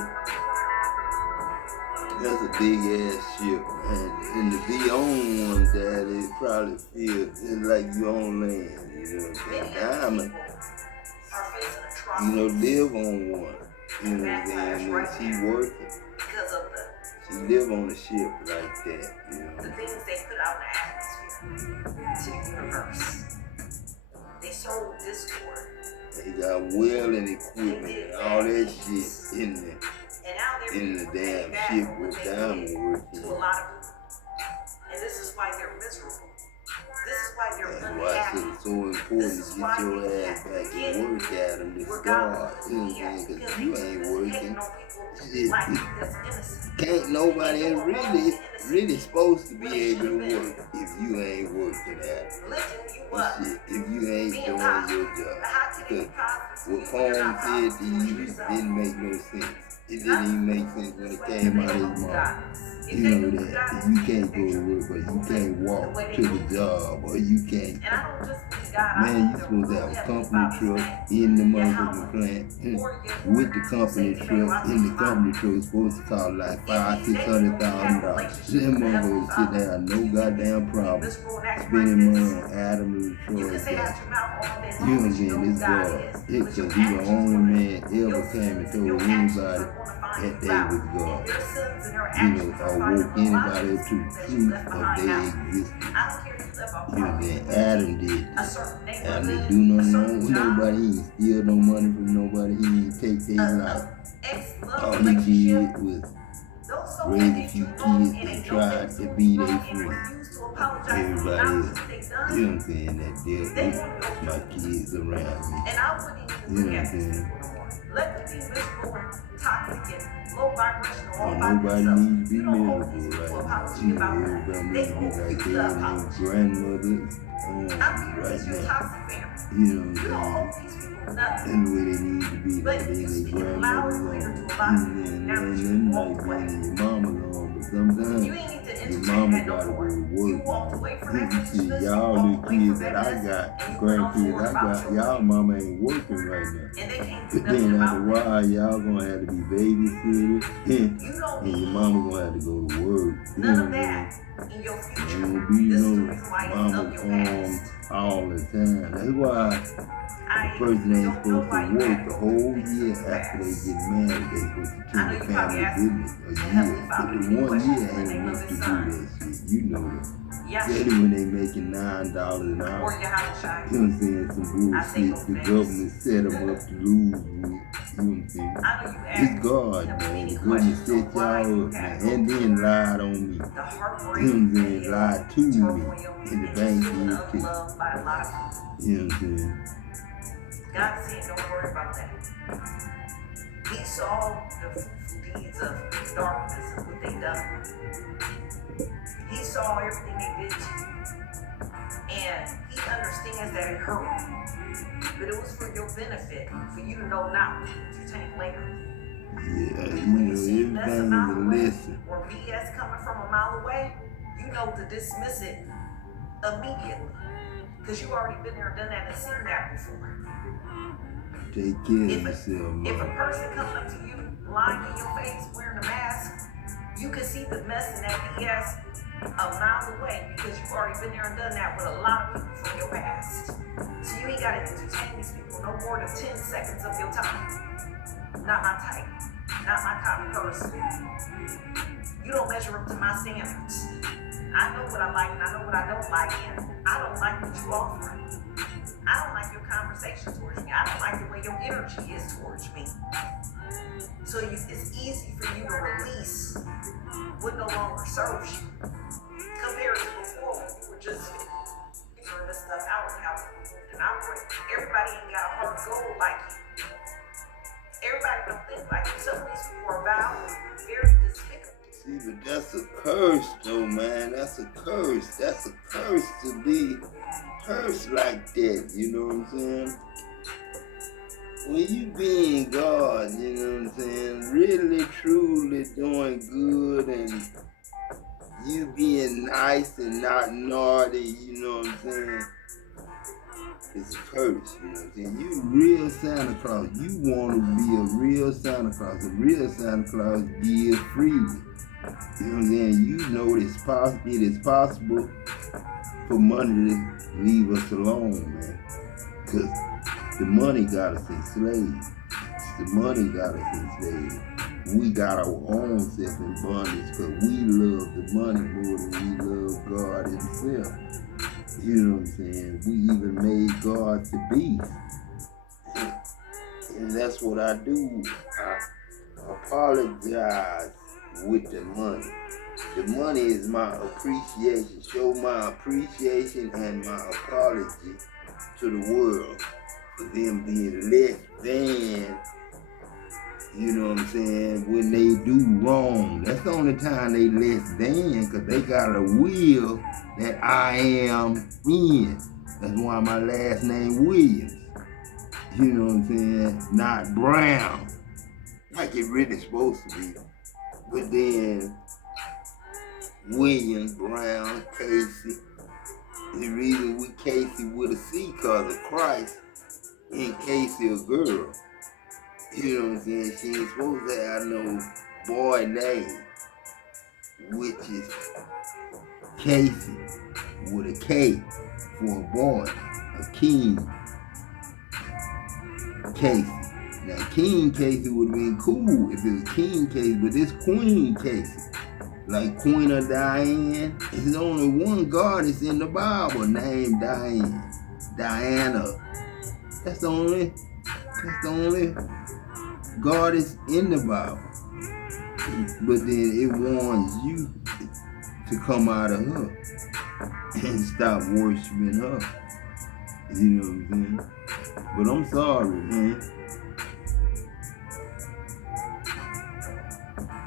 that's a big ass ship, man. And to be on one, that it probably feels just like you on land. You know what I'm saying? Diamond, you know, live on one. You know what I'm saying? When she working, she live on a ship like that. You know, the things they put out in the atmosphere to the universe. They sold discord. they got well and equipment and all that shit in there. In the damn ship with diamond working. To a lot of people. And this is why they're miserable. This is why they're That's why it's so important to get your ass back and work at them to start. You know what I'm saying? Because you ain't working. Can't nobody really supposed to be able to work if you ain't working at it. Shit, if you ain't doing your job. Because what Paul said to you didn't make no sense. It didn't even make sense when it came out of his mouth. You know that you can't go to work, or you can't walk to the job, or you can't. Man, you supposed to have a company truck in the motherfucking plant with the company truck. In the company truck is supposed to cost like $500,000-$600,000. Them motherfuckers sit there, no goddamn problem spending money on Adam and Troy guy. You know what I'm saying? This God, because he's the only man ever came and told anybody that they was God. You know, or woke anybody up to the truth of their existence. You know what I'm saying? Adam did this. Adam didn't do nothing wrong with nobody. He didn't steal no money from nobody. He didn't take their life. All he did was raise a few kids and try to be their friend. Everybody else, you know what I'm saying, that deal with my kids around me. You know what I'm saying? Oh, nobody needs to be miserable right now. You know, everybody needs to be like their own grandmothers right now. You know what I'm saying? And the way they need to be like their grandmothers on. And then like being your mama's on, but sometimes your mama gotta go to work. You see, y'all little kids that I got, grandkids I got, y'all mama ain't working right now. But then after a while, y'all gonna have to be babysitters, and your mama gonna have to go to work. You know what I mean? in your There future. won't be This is no the reason why you mama love your arms past. all the time. That's why I the person ain't don't know supposed why to you work act the over whole things year from the after they past. get married. They supposed to I tend know to you probably family asking business a the year. Heavenly But Father the many 1 questions year in the ain't name of enough to His do Son, that shit. You know that. Especially Yeshua, when they making $9 an or hour. Yahushua. You know what I'm saying? Some I say bullshit those the names. government set them up to lose with. You know what I'm saying? I know you It's asked God, him man. many The government questions on set why y'all you up, had man. to go And then through lied on me. the You know heartbreak what I'm and saying? the Lied to me. turmoil And the and bank just feeling did too. unloved by a lot of people. You know what I'm saying? God is saying, don't worry about that. He saw the fruitful deeds of darkness and what they done. He saw everything they did to you. And he understands that it hurt. But it was for your benefit, for you to know not what to entertain later. Yeah, When you you see know, mess a everything mile is a away lesson. or BS coming from a mile away, you know to dismiss it immediately. Because you already been there and done that and seen that before. Take care of If yourself, a man. person coming up to you, lying in your face, wearing a mask, you can see the mess and that BS a mile away because you've already been there and done that with a lot of people from your past. So you ain't got to entertain these people no more than 10 seconds of your time. Not my type. Not my kind of person. You don't measure up to my standards. I know what I like and I know what I don't like, and I don't like what you offer. I don't like your conversation towards me. I don't like the way your energy is towards me. So it's easy for you to release what no longer serves you. Compared to before when you were just figuring this stuff out and how people moved and operate. Everybody ain't got a heart of gold like you. Everybody don't think like you. Some of these people are vile and very despicable. See, but that's a curse, though, man. That's a curse. That's a curse to be cursed like that. You know what I'm saying? When you being God, you know what I'm saying? Really, truly doing good and you being nice and not naughty, you know what I'm saying? It's a curse, you know what I'm saying? You real Santa Claus. You want to be a real Santa Claus. A real Santa Claus gives freely. You know what I'm saying? You know it is possible for money to leave us alone, man. Because the money got us enslaved. The money got us enslaved. We got our own self in bondage because we love the money more than we love God himself. You know what I'm saying? We even made God the beast. And that's what I do. I apologize with the money. The money is my appreciation. Show my appreciation and my apology to the world for them being less than, you know what I'm saying, when they do wrong. That's the only time they less than, because they got a will that I am in. That's why my last name Williams. You know what I'm saying? Not Brown, like it really supposed to be. But then Williams, Brown, Casey. The reason we Casey with a C because of Christ and Casey a girl. You know what I'm saying? She ain't supposed to have no boy name, which is Casey with a K for a boy, a king Casey. Now King Casey would have been cool if it was King Casey, but this Queen Casey, like Queen of Diane, there's only one goddess in the Bible named Diane. Diana. That's the only goddess in the Bible. But then it warns you to come out of her and stop worshiping her. You know what I'm saying? But I'm sorry, man.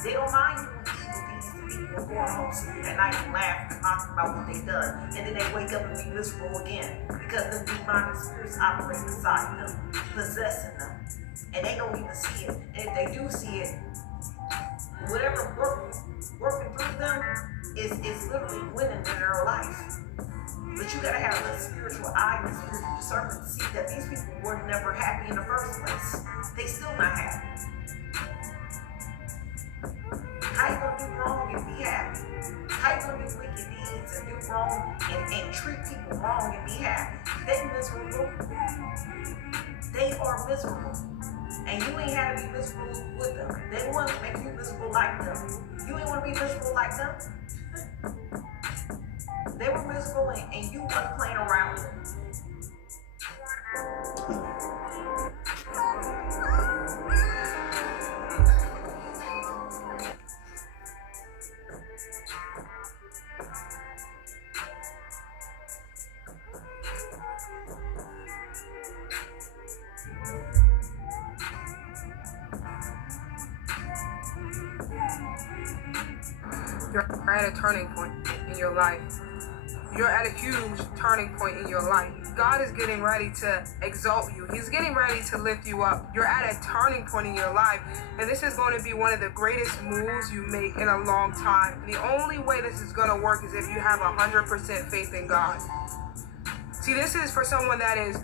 They don't mind doing evil things to people going home sleeping at night and laughing and talking about what they done. And then they wake up and be miserable again because them demonic spirits operating inside them, possessing them. And they don't even see it. And if they do see it, whatever working through them is literally winning in their life. But you gotta have a spiritual eye and spiritual discernment to see that these people were never happy in the first place. They still not happy. How you gonna do wrong and be happy? How you gonna do wicked wrong and treat people wrong and be happy, they miserable. They are miserable. And you ain't had to be miserable with them. They want to make you miserable like them. You ain't want to be miserable like them. They were miserable and you weren't playing around with them. You're at a turning point in your life. You're at a huge turning point in your life. God is getting ready to exalt you. He's getting ready to lift you up. You're at a turning point in your life, and this is going to be one of the greatest moves you make in a long time. The only way this is going to work is if you have 100% faith in God. See, this is for someone that is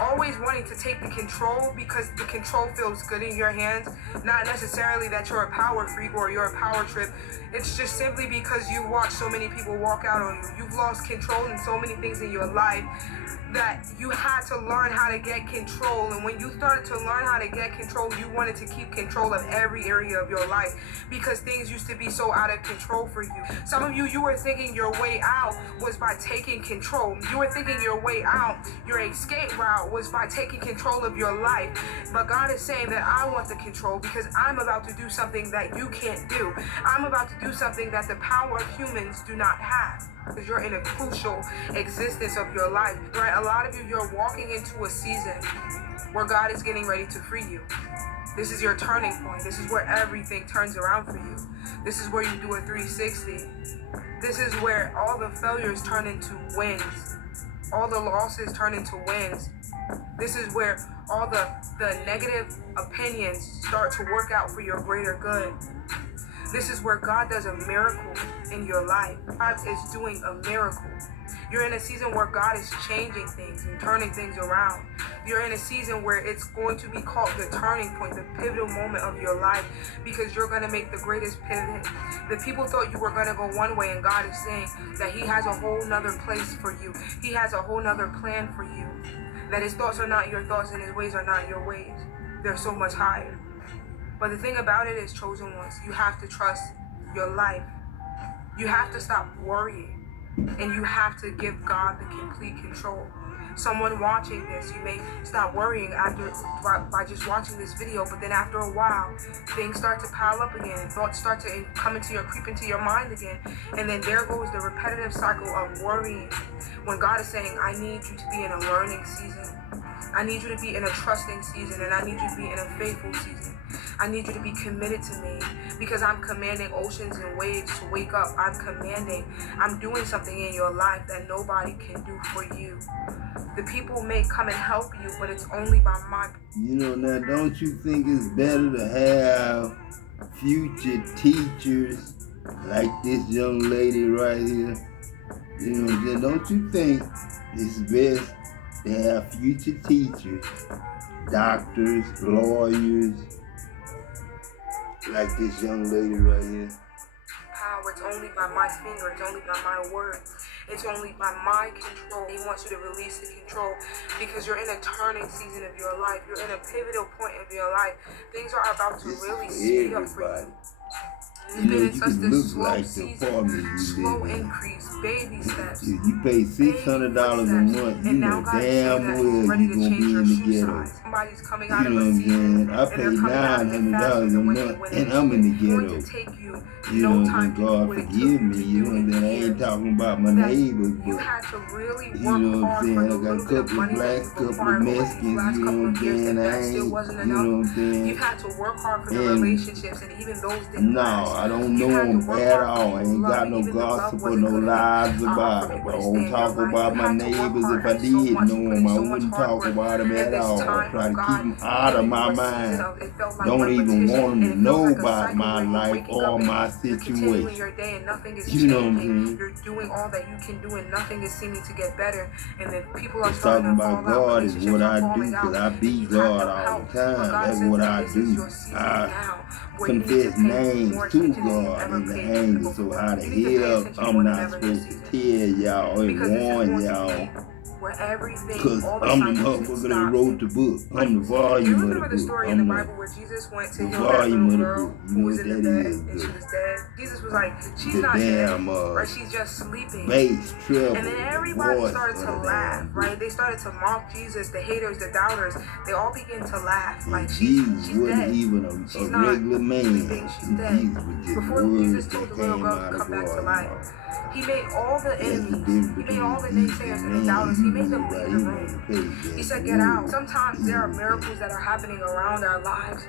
always wanting to take the control because the control feels good in your hands. Not necessarily that you're a power freak or you're a power trip. It's just simply because you watch so many people walk out on you. You've lost control in so many things in your life that you had to learn how to get control. And when you started to learn how to get control, you wanted to keep control of every area of your life because things used to be so out of control for you. Some of you were thinking your way out was by taking control. You were thinking your way out, your escape route was by taking control of your life. But God is saying that I want the control because I'm about to do something that you can't do. I'm about to do something that the power of humans do not have. Because you're in a crucial existence of your life, right? A lot of you, you're walking into a season where God is getting ready to free you. This is your turning point. This is where everything turns around for you. This is where you do a 360. This is where all the failures turn into wins. All the losses turn into wins. This is where all the negative opinions start to work out for your greater good. This is where God does a miracle in your life. God is doing a miracle. You're in a season where God is changing things and turning things around. You're in a season where it's going to be called the turning point, the pivotal moment of your life, because you're going to make the greatest pivot. The people thought you were going to go one way, and God is saying that He has a whole nother place for you. He has a whole nother plan for you. That His thoughts are not your thoughts and His ways are not your ways. They're so much higher. But the thing about it is, chosen ones, you have to trust your life. You have to stop worrying. And you have to give God the complete control. Someone watching this, you may stop worrying by just watching this video, but then after a while, things start to pile up again, and thoughts start to creep into your mind again, and then there goes the repetitive cycle of worrying. When God is saying, I need you to be in a learning season. I need you to be in a trusting season, and I need you to be in a faithful season. I need you to be committed to me because I'm commanding oceans and waves to wake up. I'm doing something in your life that nobody can do for you. The people may come and help you, but it's only by my... You know, now don't you think it's better to have future teachers like this young lady right here? You know, then don't you think it's best to have future teachers, doctors, lawyers, like this young lady right here? Power, it's only by my finger, it's only by my word, it's only by my control. He wants you to release the control because you're in a turning season of your life. You're in a pivotal point of your life. Things are about to really speed up for you. You know, you can look like the apartment you slow live in. increase, baby steps. You pay $600 a month, you know damn well you're going to be in the ghetto. Somebody's coming You out know of what a I'm season, saying? I pay $900 a month and I'm in the ghetto. You know what I'm saying? God forgive me, you know what I'm saying? I ain't talking about my neighbors, but you know what I'm saying? I got a couple of blacks, couple of Mexicans, you know what I'm saying? I ain't, you know what I'm saying? You've had to work hard for the relationships, and even those didn't last. I don't know them at all. I ain't got no gossip or no lies about it. I don't talk about my neighbors. If I did know them, I wouldn't talk about them at all. I try to keep them out of my mind. Don't even want them to know about my life or my situation. You know what I'm saying? You're doing all that you can do, and nothing is seeming to get better. And then people are talking about God is what I do, because I be God all the time. That's what I do. I confess names too attention than you've God ever in the paid anger. before. So how the You need to pay hell attention I'm more than not ever this supposed to season. tell y'all and Because this is warn going to y'all? be where everything, Because all the I'm the science motherfucker that stops. wrote the book. I'm the You volume of remember the the book. story in the I'm Bible where Jesus went to the heal that volume little of the girl book. You who know was what in the that bed is? and she was dead? Jesus was like, she's The not dead, damn right? She's just sleeping. bass, treble, And then the everybody voice started of to the laugh, damn right? book. They started to mock Jesus, the haters, the doubters. They all began to laugh. And Like, Jesus she's wasn't dead. even a She's regular not man. sleeping, she's And dead. Jesus was just Before words Jesus that told the little came girl out to of come back to God's life, mouth. he made all the That's the enemies, difference he made all the between naysayers Jesus and the and doubters, he made them man. leave He the wasn't room. paid He that said, get out. word. Sometimes there are miracles that are happening around our lives,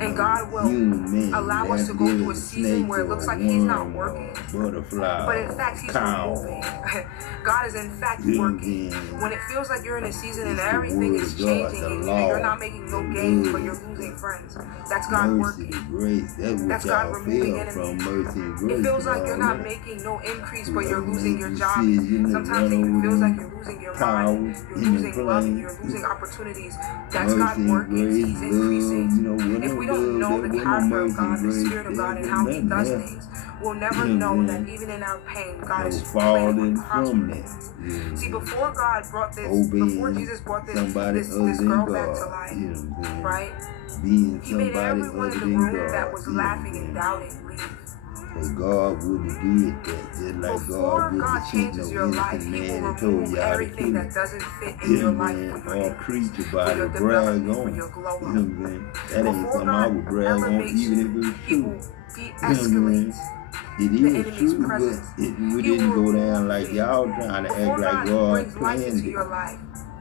and God will allow us to go through a season where it looks like he's not working. Butterfly, But in fact, he's moving. God is in fact working. When it feels like you're in a season and everything is changing and you're not making no gains, but you're losing friends, that's God working. Grace. That's God removing enemies. Mercy and grace. It feels like you're not making no increase, but you're losing your job. Sometimes it feels like you're losing your mind, you're losing love, and you're losing opportunities. That's God working. He's increasing. If we don't know the character of God, the Spirit of God, and how He does things, we'll never know that even in our pain, God is planning to prosper us. See, before God brought this, before Jesus brought this girl back to life, right? He made everyone in the room that was laughing and doubting leave. But God wouldn't have did that. Just like Before God changes your life, He will remove everything that doesn't fit in your life for your creature for by your the brag development, for on. your glow up. That ain't Before something I would God brag on, elevates even you, if it was He true. will de-escalate It the is enemy's true, presence. but we He didn't will go down remove like things. y'all trying to Before act like God God brings life planned into it. your life,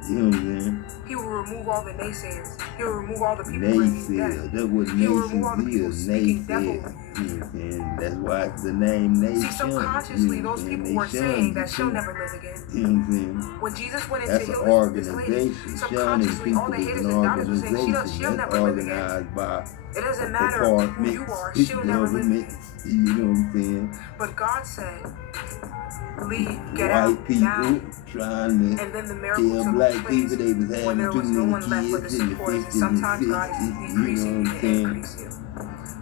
You know what I'm saying? He will remove all the naysayers. He will remove all the people bringing death. Naysayers. That's what He will remove all the people naysayers speaking devil naysayers. over You you. know what I'm saying? That's why it's the name nation. See, subconsciously, those people were saying that she'll never live again. You know what I'm saying? When Jesus went in That's to an heal this lady, organization. subconsciously, all the Shunning haters people and is an doubters were saying she'll organization. never That's live again. organized by It doesn't matter who you are, she'll never live again. You know what I'm saying? But God said, leave, get White out people now. trying to And then the miracle tell took black place people they was when having there too was no many one left but the kids in the supporters. And 50s and sometimes God is 60s. decreasing you to saying? increase you.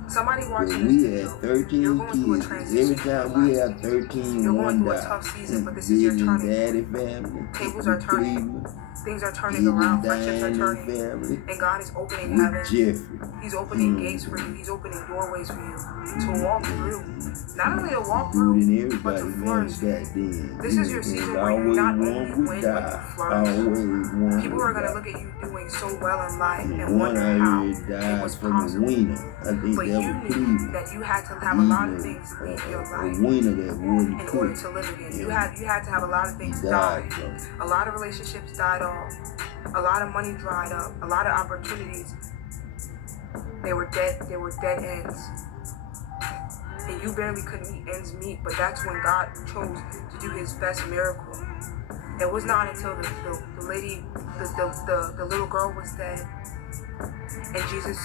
Somebody But watching we this had video, 13 you're going through a kids. transition. Every in your time we life. had 13, You're going one through a died. tough season, but this is your Vision, turning daddy point. family. Tables are turning. Things are turning Vision, around. Friendships are Diane, turning. family. And God is opening With heaven. Jeffrey. He's opening gates for you. He's opening doorways for you to walk through. Not only to walk through, but to flourish. This is your season where you not only win, but you flourish. People are going to look at you doing so well in life and wonder how it was possible. But you knew that you had to have a lot of things leave your life in order to live again. You had to have a lot of things die. A lot of relationships died off. A lot of money dried up. A lot of opportunities, they were dead ends. And you barely could meet ends meet, but that's when God chose to do His best miracle. It was not until the lady, the little girl was dead, and Jesus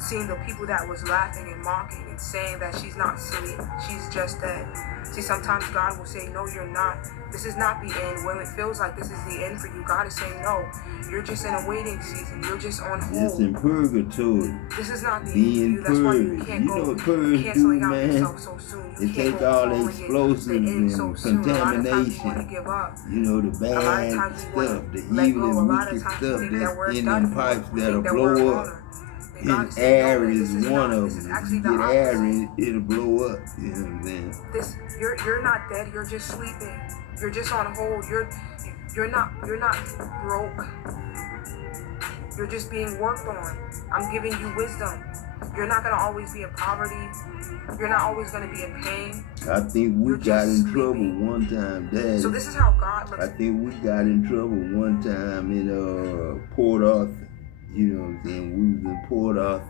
seen the people that was laughing and mocking and saying that she's not asleep, she's just dead. See, sometimes God will say, no, you're not. This is not the end. When it feels like this is the end for you, God is saying, no, you're just in a waiting season. You're just on hold. It's in purgatory. This is not the end for you. That's why you can't go canceling out yourself so soon. You it can't take go all the calling explosives it the end so and soon. A lot of times you want to contamination. give up. You know, the A lot of bad times you stuff, want the to let evil go. A and lot of wicked times you stuff think that that's we're in done them for. pipes We that'll think that we're a blow up. goner. And And God is saying, air no, is this is one not. of This is them. actually You the get air opposite. in it, it'll blow up. You know what I'm saying? You're not dead. You're just sleeping. You're just on hold. You're not broke. You're just being worked on. I'm giving you wisdom. You're not gonna always be in poverty. You're not always gonna be in pain. I think we You're got just in trouble sleeping. one time, Daddy. So this is how God looks. I think we got in trouble one time in Port Arthur. You know what I'm saying? We was in Port Arthur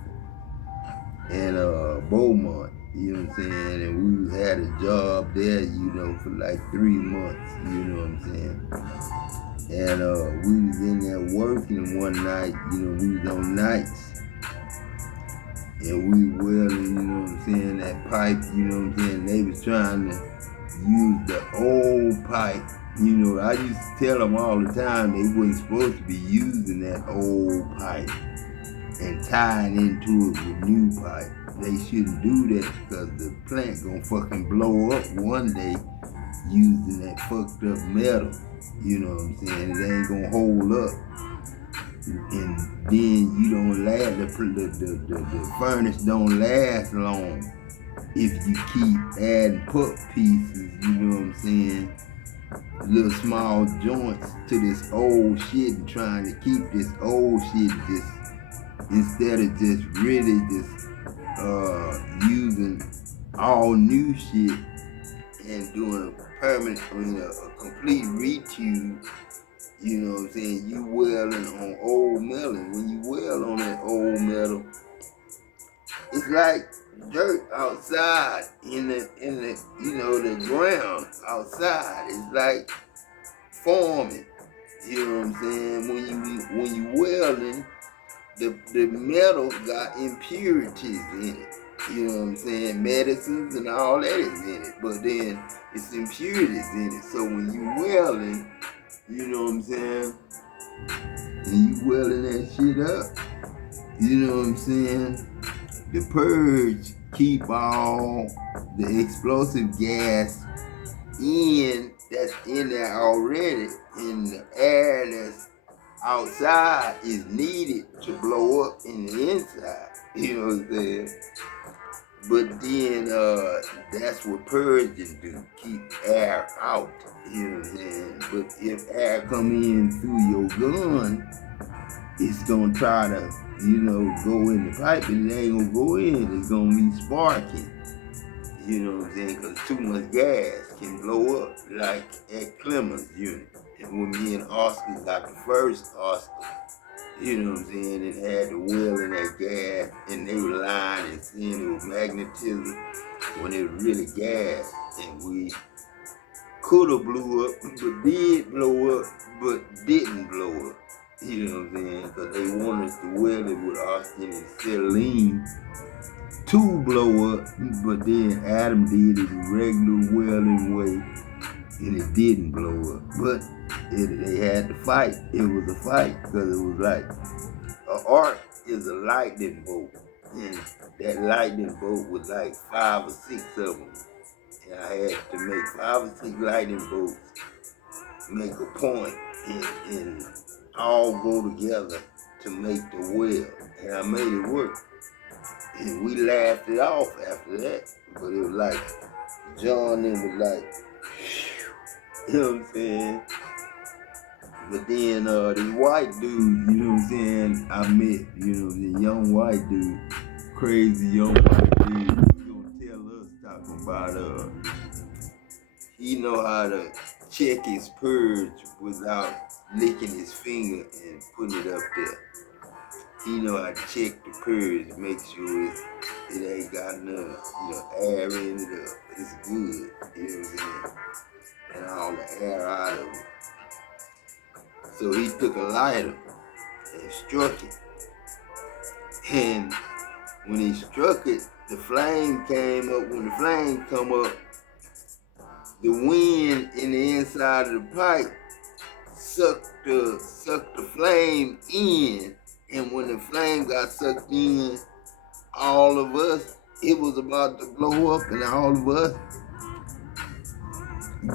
and Beaumont. You know what I'm saying? And we had a job there, you know, for like 3 months. You know what I'm saying? And we was in there working one night. You know, we was on nights. And we welding, you know what I'm saying, that pipe, you know what I'm saying? They was trying to use the old pipe. You know, I used to tell them all the time they wasn't supposed to be using that old pipe. and tying into it with new pipe. They shouldn't do that because the plant gonna fucking blow up one day using that fucked up metal. You know what I'm saying? It ain't gonna hold up. And then you don't last, the furnace don't last long if you keep adding puck pieces, you know what I'm saying? Little small joints to this old shit and trying to keep this old shit just instead of just really just using all new shit and doing a permanent, a complete retube. You know what I'm saying? You welding on old metal, and when you weld on that old metal, it's like dirt outside in the the ground outside. It's like forming. You know what I'm saying? When you welding, the metal got impurities in it. You know what I'm saying? Medicines and all that is in it, but then it's impurities in it. So when you welding, you know what I'm saying? And you welding that shit up, you know what I'm saying? The purge keep all the explosive gas that's in there already, and the air that's outside is needed to blow up in the inside. You know what I'm saying? But then that's what purging do, keep air out. You know what I'm saying? But if air come in through your gun, it's gonna try to, go in the pipe, and it ain't gonna go in. It's gonna be sparking. You know what I'm saying? Because too much gas can blow up, like at Clemens unit. And when me and Oscar got the first Oscar, you know what I'm saying, it had the well in that gas, and they were lying and saying it was magnetism when it was really gas. And we could have blew up, but did blow up, but didn't blow up. You know what I'm saying? Because they wanted us to weld it with oxygen and acetylene to blow up, but then Adam did it the regular welding way, and it didn't blow up. But they had to fight. It was a fight, because it was like, an arc is a lightning bolt, and that lightning bolt was like 5 or 6 of them. And I had to make 5 or 6 lightning bolts, make a point, and all go together to make the weld. And I made it work. And we laughed it off after that. But it was like, John and was like, you know what I'm saying? But then these white dudes, you know what I'm saying, I met, the young white dude, crazy young white dude, he gonna tell us talking about he know how to check his purge without licking his finger and putting it up there. He know how to check the purge, make sure it ain't got enough, air in it up. It's good, you know what I'm saying? And all the air out of it. So he took a lighter and struck it. And when he struck it, the flame came up. When the flame come up, the wind in the inside of the pipe sucked the flame in. And when the flame got sucked in, all of us, it was about to blow up, and all of us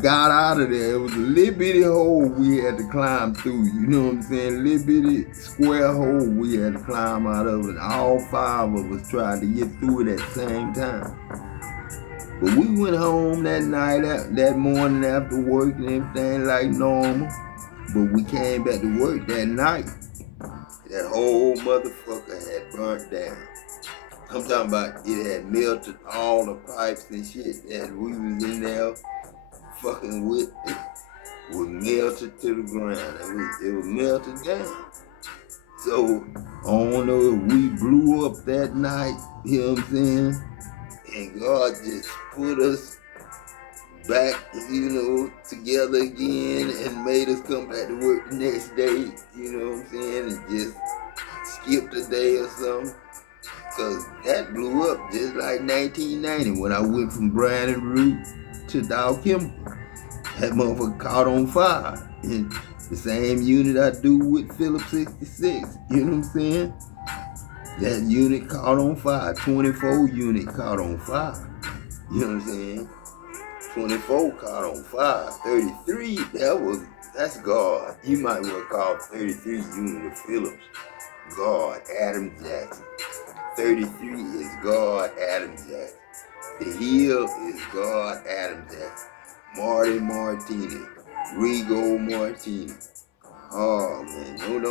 got out of there. It was a little bitty hole we had to climb through, you know what I'm saying? A little bitty square hole we had to climb out of, and all 5 of us tried to get through it at the same time. But we went home that night, that morning after work and everything like normal. But we came back to work that night. That whole motherfucker had burnt down. I'm talking about it had melted all the pipes and shit that we was in there fucking with. It was melted to the ground. It was melted down. So, I don't know if we blew up that night, you know what I'm saying? And God just put us back, together again and made us come back to work the next day, you know what I'm saying? And just skipped a day or something. Because that blew up just like 1990 when I went from Brandon Root to Dow Chemical. That motherfucker caught on fire. And the same unit I do with Phillips 66, you know what I'm saying? That unit caught on fire. 24 unit caught on fire. You know what I'm saying? 24 caught on fire. 33, that's God. You might well call 33 unit of Phillips God, Adam Jackson. 33 is God, Adam Jackson. The Heagh is God, Adam Jackson. Marty Martinez, Rigo Martinez. Oh man,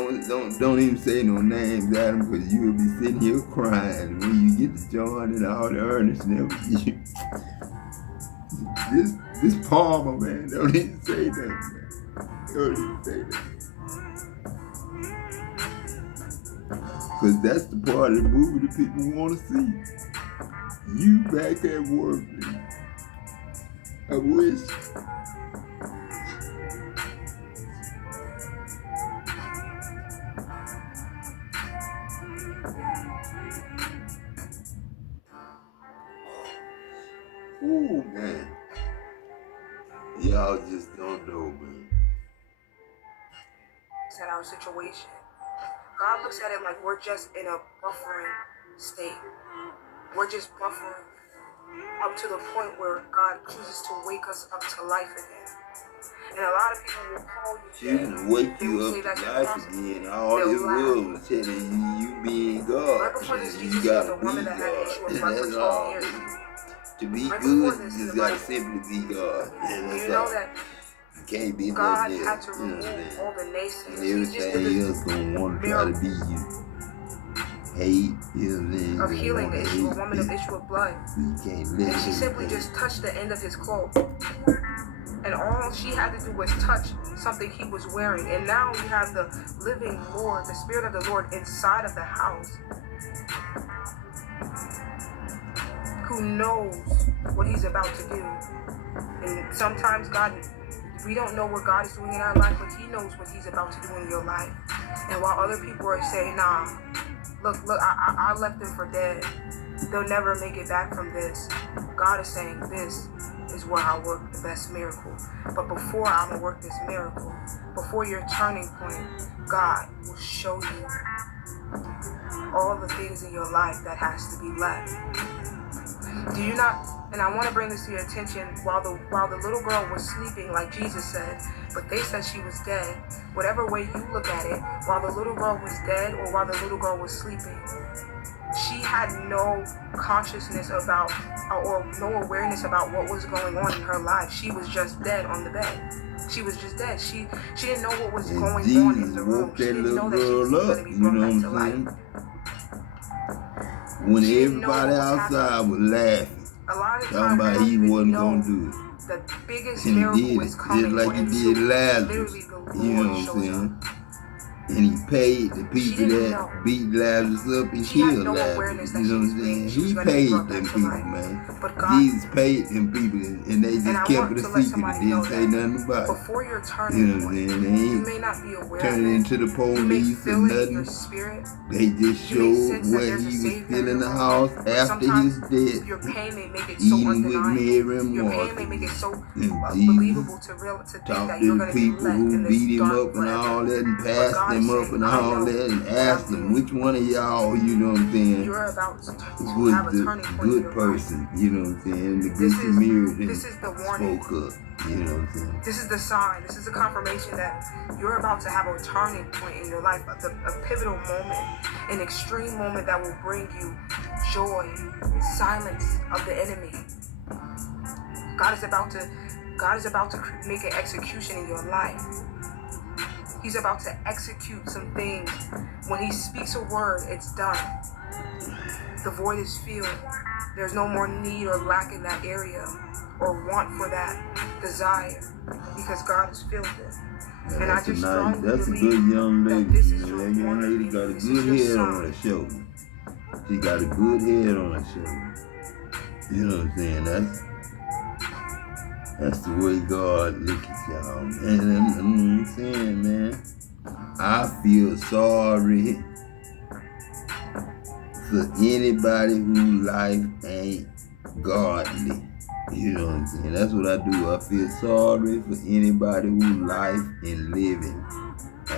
don't even say no names, Adam, because you will be sitting here crying when you get to join in all the earnestness. This Palmer, man, don't even say that, man. Don't even say that. Because that's the part of the movie that people want to see. You back at work, man. I wish. Ooh, man. Y'all just don't know, man. At our situation. God looks at it like we're just in a buffering state. We're just buffering up to the point where God chooses to wake us up to life again. And a lot of people will call you to wake you up to life again. All this world was telling you being God. Right before this, You Jesus gotta the be woman that had an God. issue of And blood for that's 12 all. years. To be Right good, before this, you just the gotta Bible. simply be God. And You that's know all. that You can't be God nothing had else. to You know remove what I'm saying? all the naysayers. And He just did everything this else gonna want to try to be you. Hate, healing, of healing the issue, a woman of issue of blood. You can't live. And she simply just touched the end of his clothes. And all she had to do was touch something he was wearing. And now you have the living Lord, the Spirit of the Lord inside of the house, who knows what he's about to do. And sometimes we don't know what God is doing in our life, but he knows what he's about to do in your life. And while other people are saying, nah, look, I left them for dead. They'll never make it back from this. God is saying, this is where I work the best miracle. But before I'm going to work this miracle, before your turning point, God will show you all the things in your life that has to be left. Do you not? And I want to bring this to your attention. While the little girl was sleeping, like Jesus said, but they said she was dead. Whatever way you look at it, while the little girl was dead or while the little girl was sleeping, she had no consciousness about or no awareness about what was going on in her life. She was just dead on the bed. She was just dead. She didn't know what was going on in the room. She didn't know that she was going to be brought back to life. When everybody outside was laughing, a lot of talking times about he wasn't gonna do it. The biggest And miracle he did is it, coming. just like he did Lazarus. You know what I'm saying? And he paid the people that beat Lazarus up and killed Lazarus. You know what I'm saying? He paid them people, man. Jesus paid them people, and they just kept it a secret and didn't say nothing about it. Before your turning You know what I'm saying? They you ain't may not be aware turning into the police or nothing. They just showed where he was still in the house after his death, your pain may make it so eating with Mary and your pain may Martha. make it so And believable Jesus to think talked that to you're the going to be people left who in this beat him dark up and forever. all that and passed God him is up saying, and I all know that and what I'm asked them, doing. which one of y'all, you know what I'm saying, You're about to have was a the turning point in good your person, you know what I'm saying, the This good is- Samaritan this is the warning. spoke up, you know what I'm saying. This is the sign. This is the confirmation that you're about to have a turning point in your life, a pivotal moment, an extreme moment that will bring you joy, silence of the enemy. God is about to make an execution in your life. He's about to execute some things. When he speaks a word, it's done. The void is filled. There's no more need or lack in that area or want for that desire because God has filled it. And That's I just a strongly that's a believe good young that lady. this is That your young warning. lady got a This good is your head on sign. her shoulder. She got a good head on her shoulder. You know what I'm saying? That's the way God look at y'all, man. And I'm saying, man, I feel sorry for anybody whose life ain't godly. You know what I'm saying? That's what I do. I feel sorry for anybody whose life and living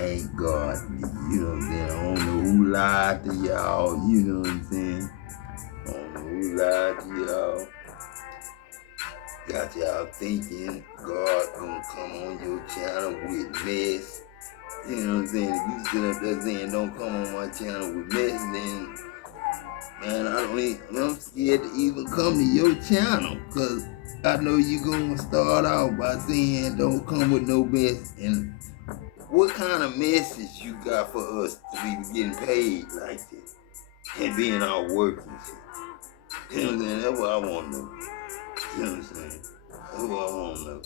ain't God. You know what I'm saying? I don't know who lied to y'all. You know what I'm saying? I don't know who lied to y'all. Got y'all thinking God gonna come on your channel with mess. You know what I'm saying? If you sit up there saying don't come on my channel with mess, then man, I'm scared to even come to your channel, cause I know you gonna start out by saying don't come with no mess. And what kind of message you got for us to be getting paid like this and being out working shit? You know what I'm saying? That's what I want to know. You know what I'm saying? That's what I want to know.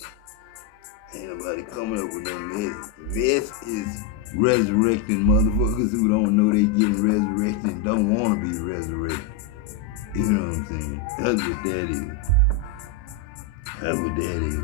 Ain't nobody coming up with no mess. Mess is resurrecting motherfuckers who don't know they getting resurrected and don't want to be resurrected. You know what I'm saying? That's what that is. That's what that is.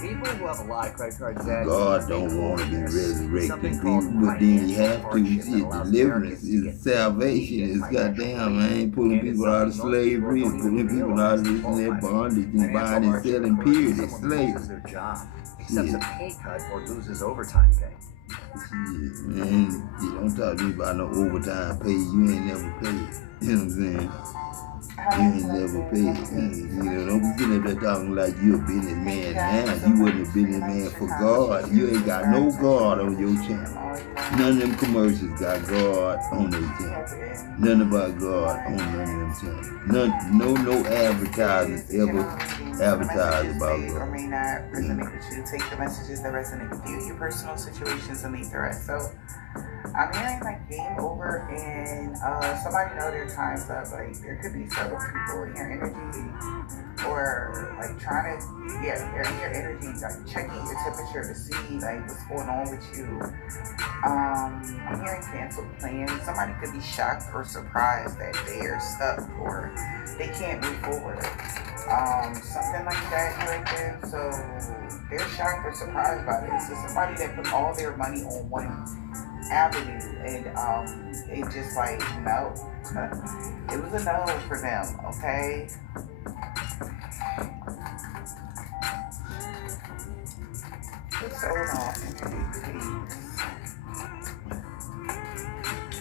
People who have a lot of credit card debt. God don't want to be resurrecting people, but then you have to. Shit, deliverance is salvation. It's goddamn, man, pulling people out of slavery, it's pulling people out of this and that bondage and buying and selling, period. It's slavery. Their job, accepts a pay cut or loses overtime pay. Shit, man, you don't talk to me about no overtime pay. You ain't never paid. You know what I'm saying? You ain't never paid. You know, don't be sitting up there talking like you a businessman now. You wasn't a businessman for God. You ain't got no God on your channel. None of them commercials got God on their channel. None about God on none of them channels. No advertisers ever advertise about God. Or may not resonate with you. Take the messages that resonate with you, your personal situations, and leave the rest. So I'm hearing like game over, and somebody know their time's up. Like there could be several people in your energy, or like trying to, they're in your energy, like checking your temperature to see like what's going on with you. I'm hearing canceled plans. Somebody could be shocked or surprised that they are stuck or they can't move forward. Something like that right there. So they're shocked or surprised by this. So somebody that put all their money on one avenue and it just like no. It was a no for them, okay? Just hold on.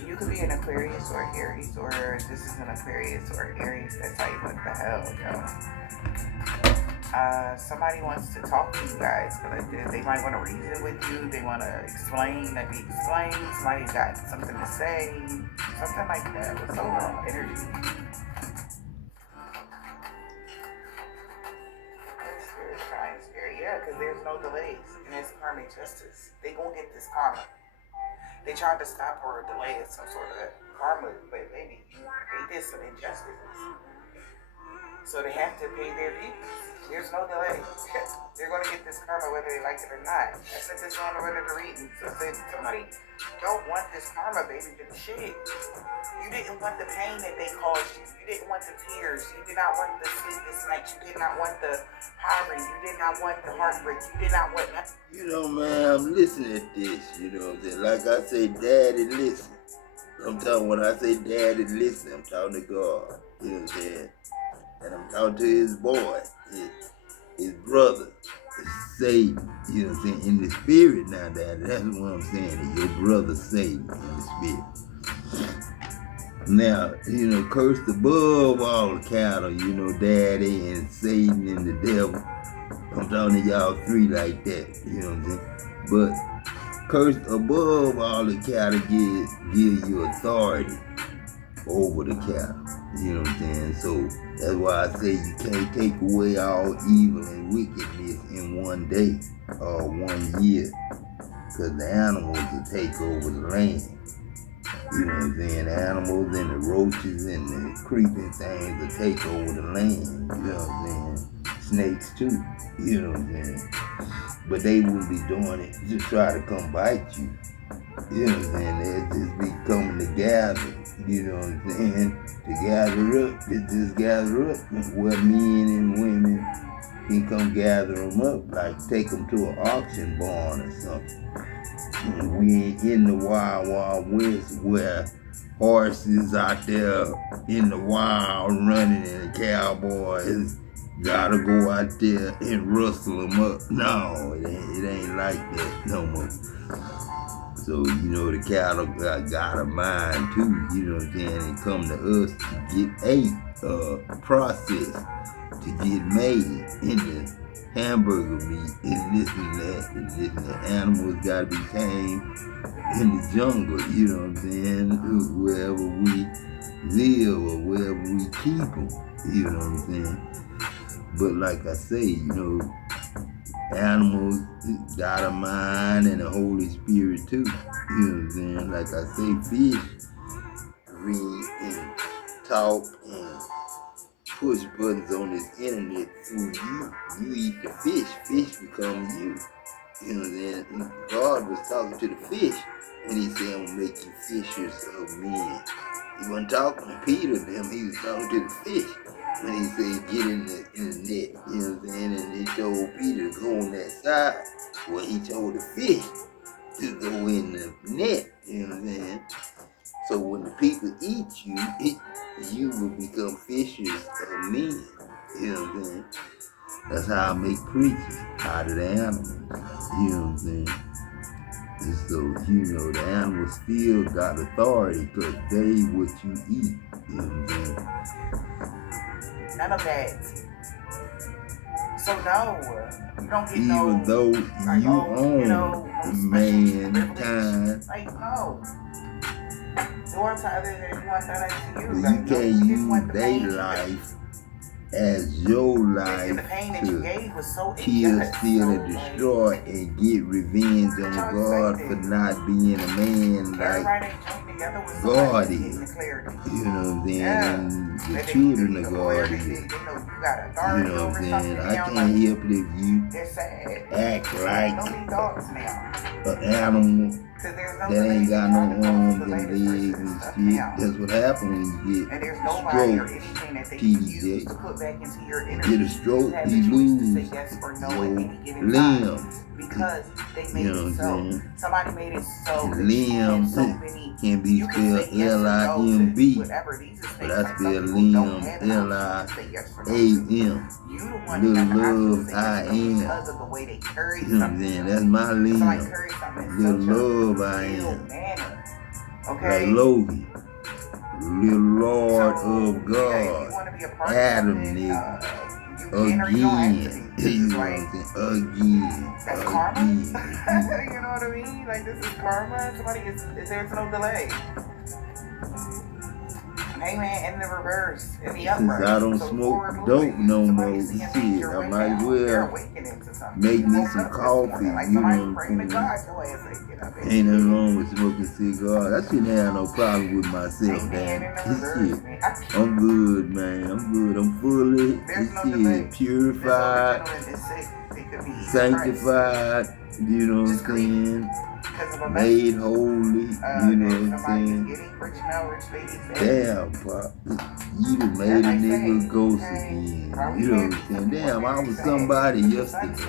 You could be an Aquarius or Aries, or this is an Aquarius or Aries. That's like, what the hell, yo? Somebody wants to talk to you guys, but they might want to reason with you. They want to explain, let me explain. Somebody's got something to say, something like that. What's going on? Energy. Spirit, yeah, because there's no delays, and it's karmic justice. They gonna get this karma. They tried to stop or delay it, some sort of karma, but baby, they did some injustices. So they have to pay their dues. There's no delay. They're going to get this karma whether they like it or not. I sent this on over to the reading. So if somebody don't want this karma, baby, then shit. You didn't want the pain that they caused you. You didn't want the tears. You did not want the sleepless nights. You did not want the poverty. You did not want the heartbreak. You did not want nothing. You know, man, I'm listening to this. You know what I'm saying? Like I say, Daddy, listen. I'm talking, when I say Daddy, listen, I'm talking to God. You know what I'm saying? And I'm talking to his boy, his brother, Satan, you know what I'm saying, in the spirit now, Daddy. That's what I'm saying, your brother Satan in the spirit. Now, you know, cursed above all the cattle, you know, Daddy and Satan and the devil. I'm talking to y'all three like that, you know what I'm saying? But cursed above all the cattle give you authority over the cattle. You know what I'm saying? So that's why I say you can't take away all evil and wickedness in one day or 1 year, because the animals will take over the land. You know what I'm saying? The animals and the roaches and the creeping things will take over the land. You know what I'm saying? Snakes too. You know what I'm saying? But they wouldn't be doing it to try to come bite you. You know what I'm saying? They'll just be coming to gather. You know what I'm saying? To gather up. They just gather up where men and women can come gather them up. Like take them to an auction barn or something. And we ain't in the wild, wild west where horses out there in the wild running and the cowboys gotta go out there and rustle them up. No, it ain't like that no more. So, you know, the cattle got a mind too, you know what I'm saying? And come to us to get process, to get made into hamburger meat and this and that. And this and that. Animals got to be tamed in the jungle, you know what I'm saying? Wherever we live or wherever we keep them, you know what I'm saying? But like I say, you know, animals got a mind and a Holy Spirit too, you know what I'm saying? Like I say, fish read and talk and push buttons on this internet through you. You eat the fish, fish become you. You know what I'm saying? God was talking to the fish when he said, I'm gonna make you fishers of men. He wasn't talking to Peter and them, he was talking to the fish when he said, get in the net, you know what I'm saying? And he told Peter to go on that side. Well, he told the fish to go in the net, you know what I'm saying? So when the people eat you, you will become fishers of men, you know what I'm saying? That's how I make preachers out of the animals, you know what I'm saying? And so, you know, the animals still got authority because they what you eat, you know what I'm saying? None of that. So no, you don't get even though you own mankind, like no. Do unto others as you want done unto you. you Like, can't you use their life as your life the pain that you gave was so kill, steal, and destroy and get revenge on God for not being a man like God is. You know what I'm saying? And the children of God is. You know what I'm saying? I can't help it if you act like an animal that ain't got no arms and legs and shit. That's what happens when you get stroke, TDJ. Get a stroke, you lose your limbs. Because they made you know it what so. I'm saying? Somebody made it so. Limbs can be spelled L-I-M-B, but I spell limb L-I-A-M. Little love I am. You know what I'm saying? That's my limb. Little love I am. Like Logie. Little Lord of God. Adam, nigga. Again. You know what I'm saying? Again. That's karma. You know what I mean? Like, this is karma. Somebody is there's no delay. Hey man, in the reverse, in the upright. Since I don't smoke dope no more, shit, I might as well make me some coffee, you know what I'm saying? Ain't nothing wrong with smoking cigars. I shouldn't have no problem with myself, damn. Shit, I'm good, man. I'm good. I'm fully, shit, purified, sanctified, you know what I'm saying? Made holy, you know what I'm saying? Damn, Pop, you done made a nigga ghost again. You know what I'm saying? Damn, I was somebody yesterday.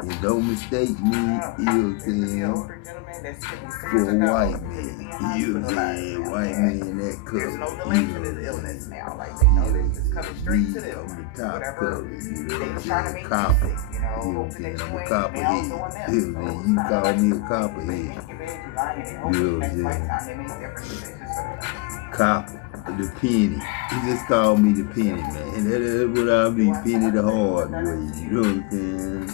And don't mistake me, you know what I'm saying, for a white man. You know what I'm saying? White man that color. There's no delay to this illness now. Like, they know this is coming straight to them. I'm the top color, you know They what I'm was trying to saying? make Copper. you sick, you know, You know what I'm hoping saying? that I'm you a ain't copperhead. now doing them. You know what I'm saying? You call me a copperhead. You know what I'm saying? Copper, the penny. You just call me the penny, man. That's what I mean, penny the hard way. You know what I'm saying?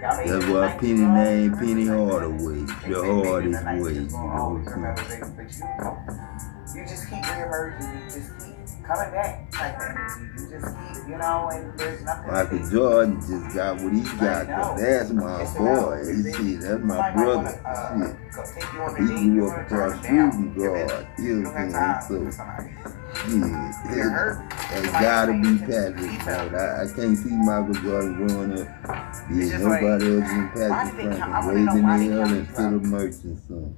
That's why Penny name Penny Hardaway, the hardest way. You know what I'm saying? You just keep reemerging. You just keep coming back like that. You just keep, you know, and there's nothing. Michael Jordan just got what he got, cause that's my boy. Shit, that's my brother. Shit. He grew up across shooting guard. You know what I'm saying? So, yeah, it gotta be Patrick. I can't see Michael Jordan growing up. Yeah, nobody else than Patrick Franklin, Raven Hill, and Philip Merchant, son.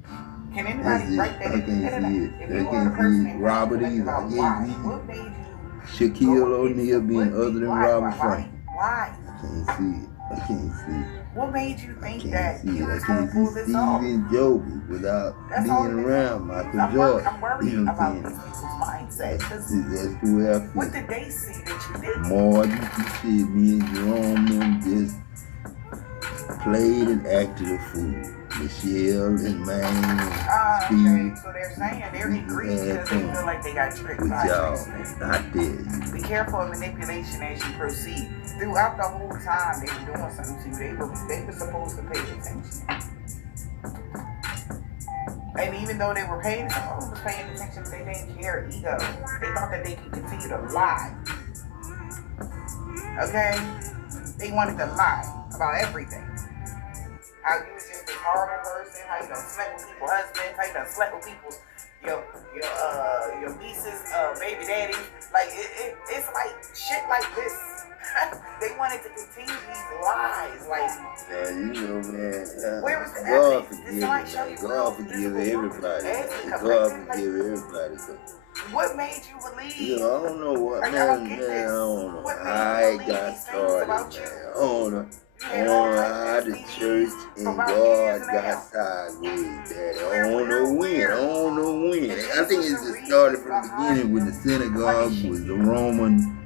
Can anybody write that? I can't see it. I can't see it. Robert either. I can't see it. Shaquille O'Neal being other than Robert Franklin. Why? I can't see it. I can't see it. What made you I think can't that see you it. I was going can't to pull see this Steve off? and Joby without being around Michael Jordan. I'm worried You know what about I'm these saying? people's mindset. That's the way I feel. What did they see that you didn't? Martin, shit, me and Jerome, them just played and acted a fool. Michelle and Maine and Okay, Steve. so they're saying they're We in grief had because they fun feel like they got tricked with by y'all. tricksters. I dare you. Be careful of manipulation as you proceed. Throughout the whole time they were doing something to you, they were supposed to pay attention. And even though they were paying, someone was paying attention, but they didn't care ego. They thought that they could continue to lie. Okay? They wanted to lie about everything. How you was just this horrible person, how you done slept with people's husbands, how you done slept with people's your nieces, baby daddy. Like it's like shit like this. They wanted to continue these lies. Like, man, you know, man. Where was the God evidence? forgive Did somebody me, show man. you God real forgive physical everybody. evidence? Man. God forgive everybody. What made you believe? You know, I don't know what, I man. don't get Man, I this. don't know. What made I you believe got these things started, about man. you? I don't know. You had all types How of the CDs church for and about God years got now. sideways, Daddy. I Where- don't know when. I don't know when. I think it just started from the beginning with the synagogue, with the Roman,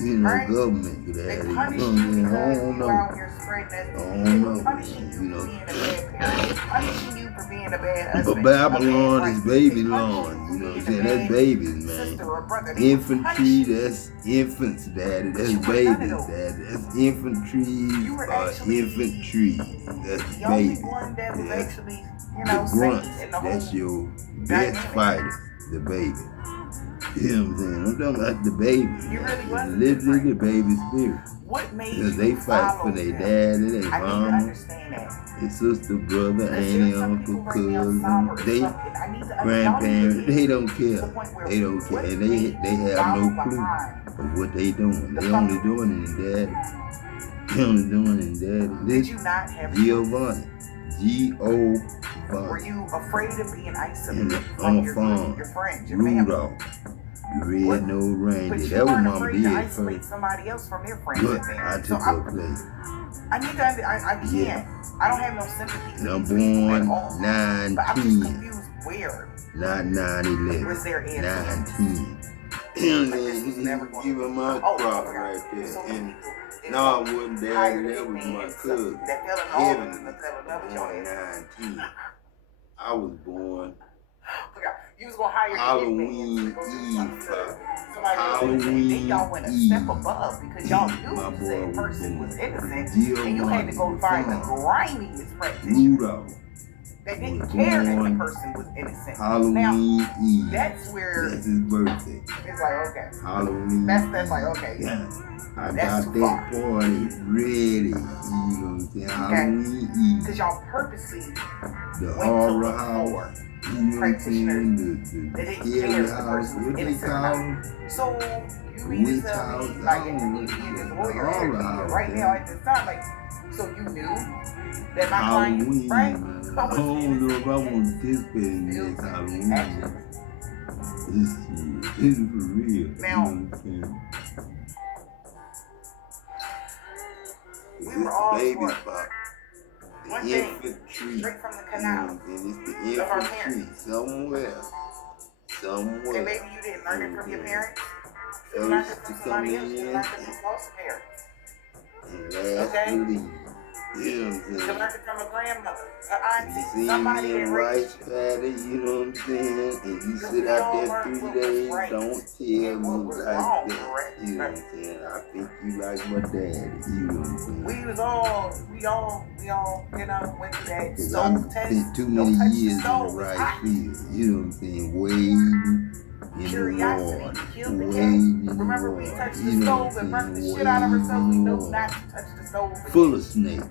you know, Right? government, They Daddy. punish You you know, I because don't you know. out here spreading that I disease. don't They know, were punishing man, you you know. for being a bad parent, punishing you for being a bad But husband. Babylon a is bad baby wife. lawn, you know what I'm saying? Being a That's bad babies, man. sister or brother. They were Infantry, punishing you. that's infants, Daddy. That's You were none of babies, those. Daddy. That's infantry, You were actually infantry. That's the only babies. one that was That's actually, the sane grunts. in the That's whole your best dynamic. fighters, the baby. You know what I'm saying? I'm talking about the baby. You really was It's literally the different. baby spirit. What made Because you they fight follow for their them? daddy, their I need to mama, understand that. their sister, brother, Because auntie, there's some uncle, people right now cousin. somber. They And I need to grandparents, they don't to care. the point where They don't care. what And made they you have no follow clue behind of what they doing. the They only fuck- doing it in daddy. They only doing it in daddy. Did This you not have Giovanni. Were Giovanni. you afraid of being And isolated on from a your farm. your friends, your family? Rudolph. The red-nosed But reindeer. you That was weren't Mama afraid to did isolate first. somebody else from their friends But and I family. took So her place. I need to. I can't. Yeah. I don't have no sympathy. And I'm for these people at born all. But I'm just 9-10. confused. Where Not 9-11. was their answer? 9-10. And then you give him my crop right there. So And people, no, it wasn't daddy. That was my cousin. that fell in love Kevin. with you and fell in love with your Born ass. 9-10. I was born You was gonna hire Halloween Eve. Halloween y'all went a Eve. step above because y'all knew My the boy said was person born. was innocent, Giovanni and you had to go find the Farm. grimiest practitioner Rudolph. that didn't was care that the born person was innocent. Halloween Eve. That's where That's his birthday. it's like, okay, Halloween. that's like, okay, Yeah. I That's got too that far. party ready. You know what I'm saying? Halloween Eve. because y'all purposely The went to horror look house. for. You know what I'm saying? They The didn't care scary if the house. person was What they innocent or call not. them? So you mean Witch to tell house. me, I like, don't and know. you being this The lawyer horror house. right now man. at this time, like, so you knew that my Halloween, client, right? man. I don't know if I want to participate in this Halloween. Action. This is for real. Now, you know what I'm saying? We This were all baby smart. spot. One The thing, infantry. straight from the You know canal. what I'm saying? It's the Of our infantry. parents. Somewhere. And maybe you didn't learn it from your parents. You learned it from somebody else. You learned it from foster parents. And last Okay. believe. You know what I'm You saying? learned it from a grandmother, an You auntie, see somebody me that in raised rice you. paddy, you know what I'm saying? And you Because sit we out all there learned 3 what was days, right don't tell and what me was like wrong, that. correct? You know what I'm saying? I think you like my daddy, you know what I'm saying? We all, you know, went through that Cause I stove test. spent too Don't many touch the years in the stove, it's rice hot. field, you know what I'm saying? Wading in the Curiosity water, killed the cat. wading in the Remember we water, touched you the know what stove I'm and burnt the saying? shit out of ourselves. We Wading in the know water. not to touch the stove again. Full of snakes,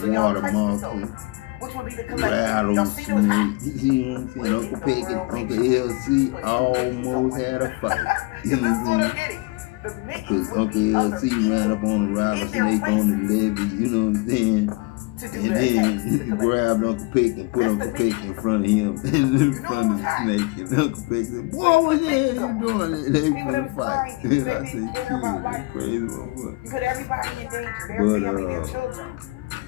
So y'all water touched the moccasins. stove, which would be the collective. Y'all see it was hot. Rattlesnake, you know what I'm saying? Uncle Peck and Uncle LC almost had a fight. You Because know that's what what I'm I'm saying? getting. The mittens Because would Uncle be other LC ran up on the rattlesnake on the levee, you know what I'm saying? to do And the attacks to the then collective. grabbed Uncle Peck and put That's Uncle the Peck in front of him, in front of the snake. And Uncle Peck said, "Boy, what the hell you doing?" And they People put that a was fight. crying, And they I didn't said, care about "Kid, life. you crazy motherfucker." You put everybody in danger, their But, family, their children.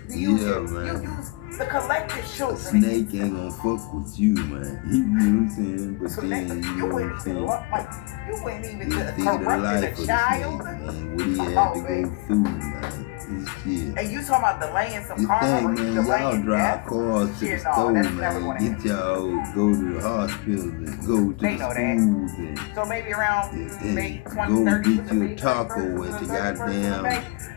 yeah, You man. use the collective A children. snake ain't gonna fuck with you, man. You know what I'm saying? But So then, nigga, you you know what wouldn't I'm even saying? look like you wouldn't even You just see the corrupted life a of the child. snake, man. What he had Oh, to baby. go through, man. This shit. And you talking about delaying some You karma or think, you man, y'all delaying drive death? cars to the Shit, no, store, that's never man. gonna Get happen. y'all, go to the hospital and go to They the know that. schools and So maybe around maybe go 20, 30, get you a taco at the goddamn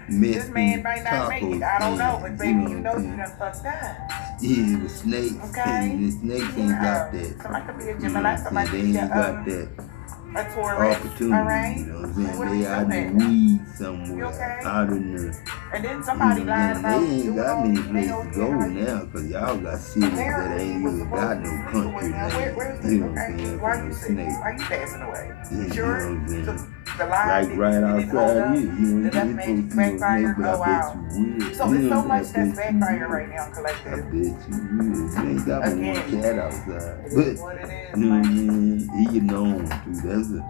this man Mexican might not make taco it. I don't know, stand. but You baby, know you what know I'm you saying? done fucked up. Yeah, the snakes. Okay. And the snakes ain't got that. Somebody could be a You know Gemini, what I'm somebody saying? could They be ain't got that a Taurus. opportunity. All right. You know what I'm What saying? are They you out in doing? the weeds You somewhere, okay? out in the. And then You somebody know, lied they about ain't doing got all many these places nails to go being now, cause y'all got cities that apparently ain't he was even supposed got to be no sleeping country with. Now, land. where's You the know what I'm okay? saying? Why For you no sick? snakes. Why you passing away? You You know sure? what I'm saying? The line Right didn't hold outside up. here, you know, The you death ain't supposed magic to see no backfire. snake, but Oh I bet wow. you will. So You it's know so what I'm much saying? that's I bet you backfire will. right now, I collective. bet you will. You ain't got but one Again, cat outside. it But, is what it is, you know what I'm man. saying? He known too. That's a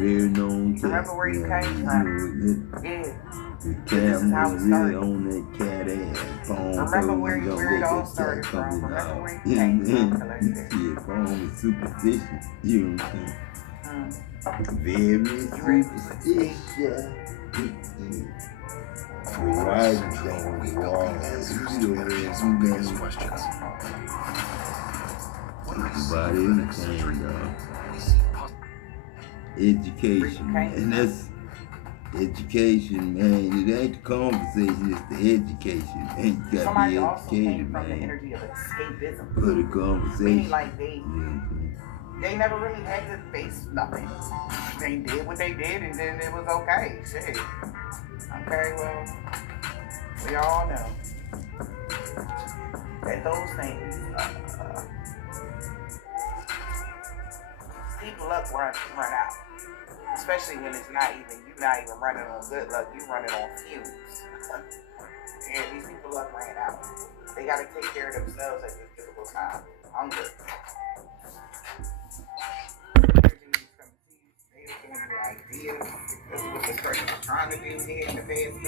very known cat. Remember where you know, came you from. know, Yeah. the This is how camera it really started. on that cat ass. Palm Remember toes, where you don't it let all that cat started come from. in the Remember house. where you came from, collective. Shit, palm is superstitious. You know what I'm saying? Very superstitious. Right on the wall. About anything, education, man. And that's education, man. It ain't the conversation, it's the education. Man, you gotta Somebody be also came educated, from the man. energy of escapism. For the conversation. Meaning like You know what I'm saying? they never really had to face nothing. They did what they did and then it was okay. Shit. Okay, well, we all know that those things, people luck run out. Especially when it's not even, you're not even running on good luck, you're running on fumes. And these people luck ran out. They gotta take care of themselves at this difficult time. Hunger. Ideas. This is what this person is trying to do here in the past.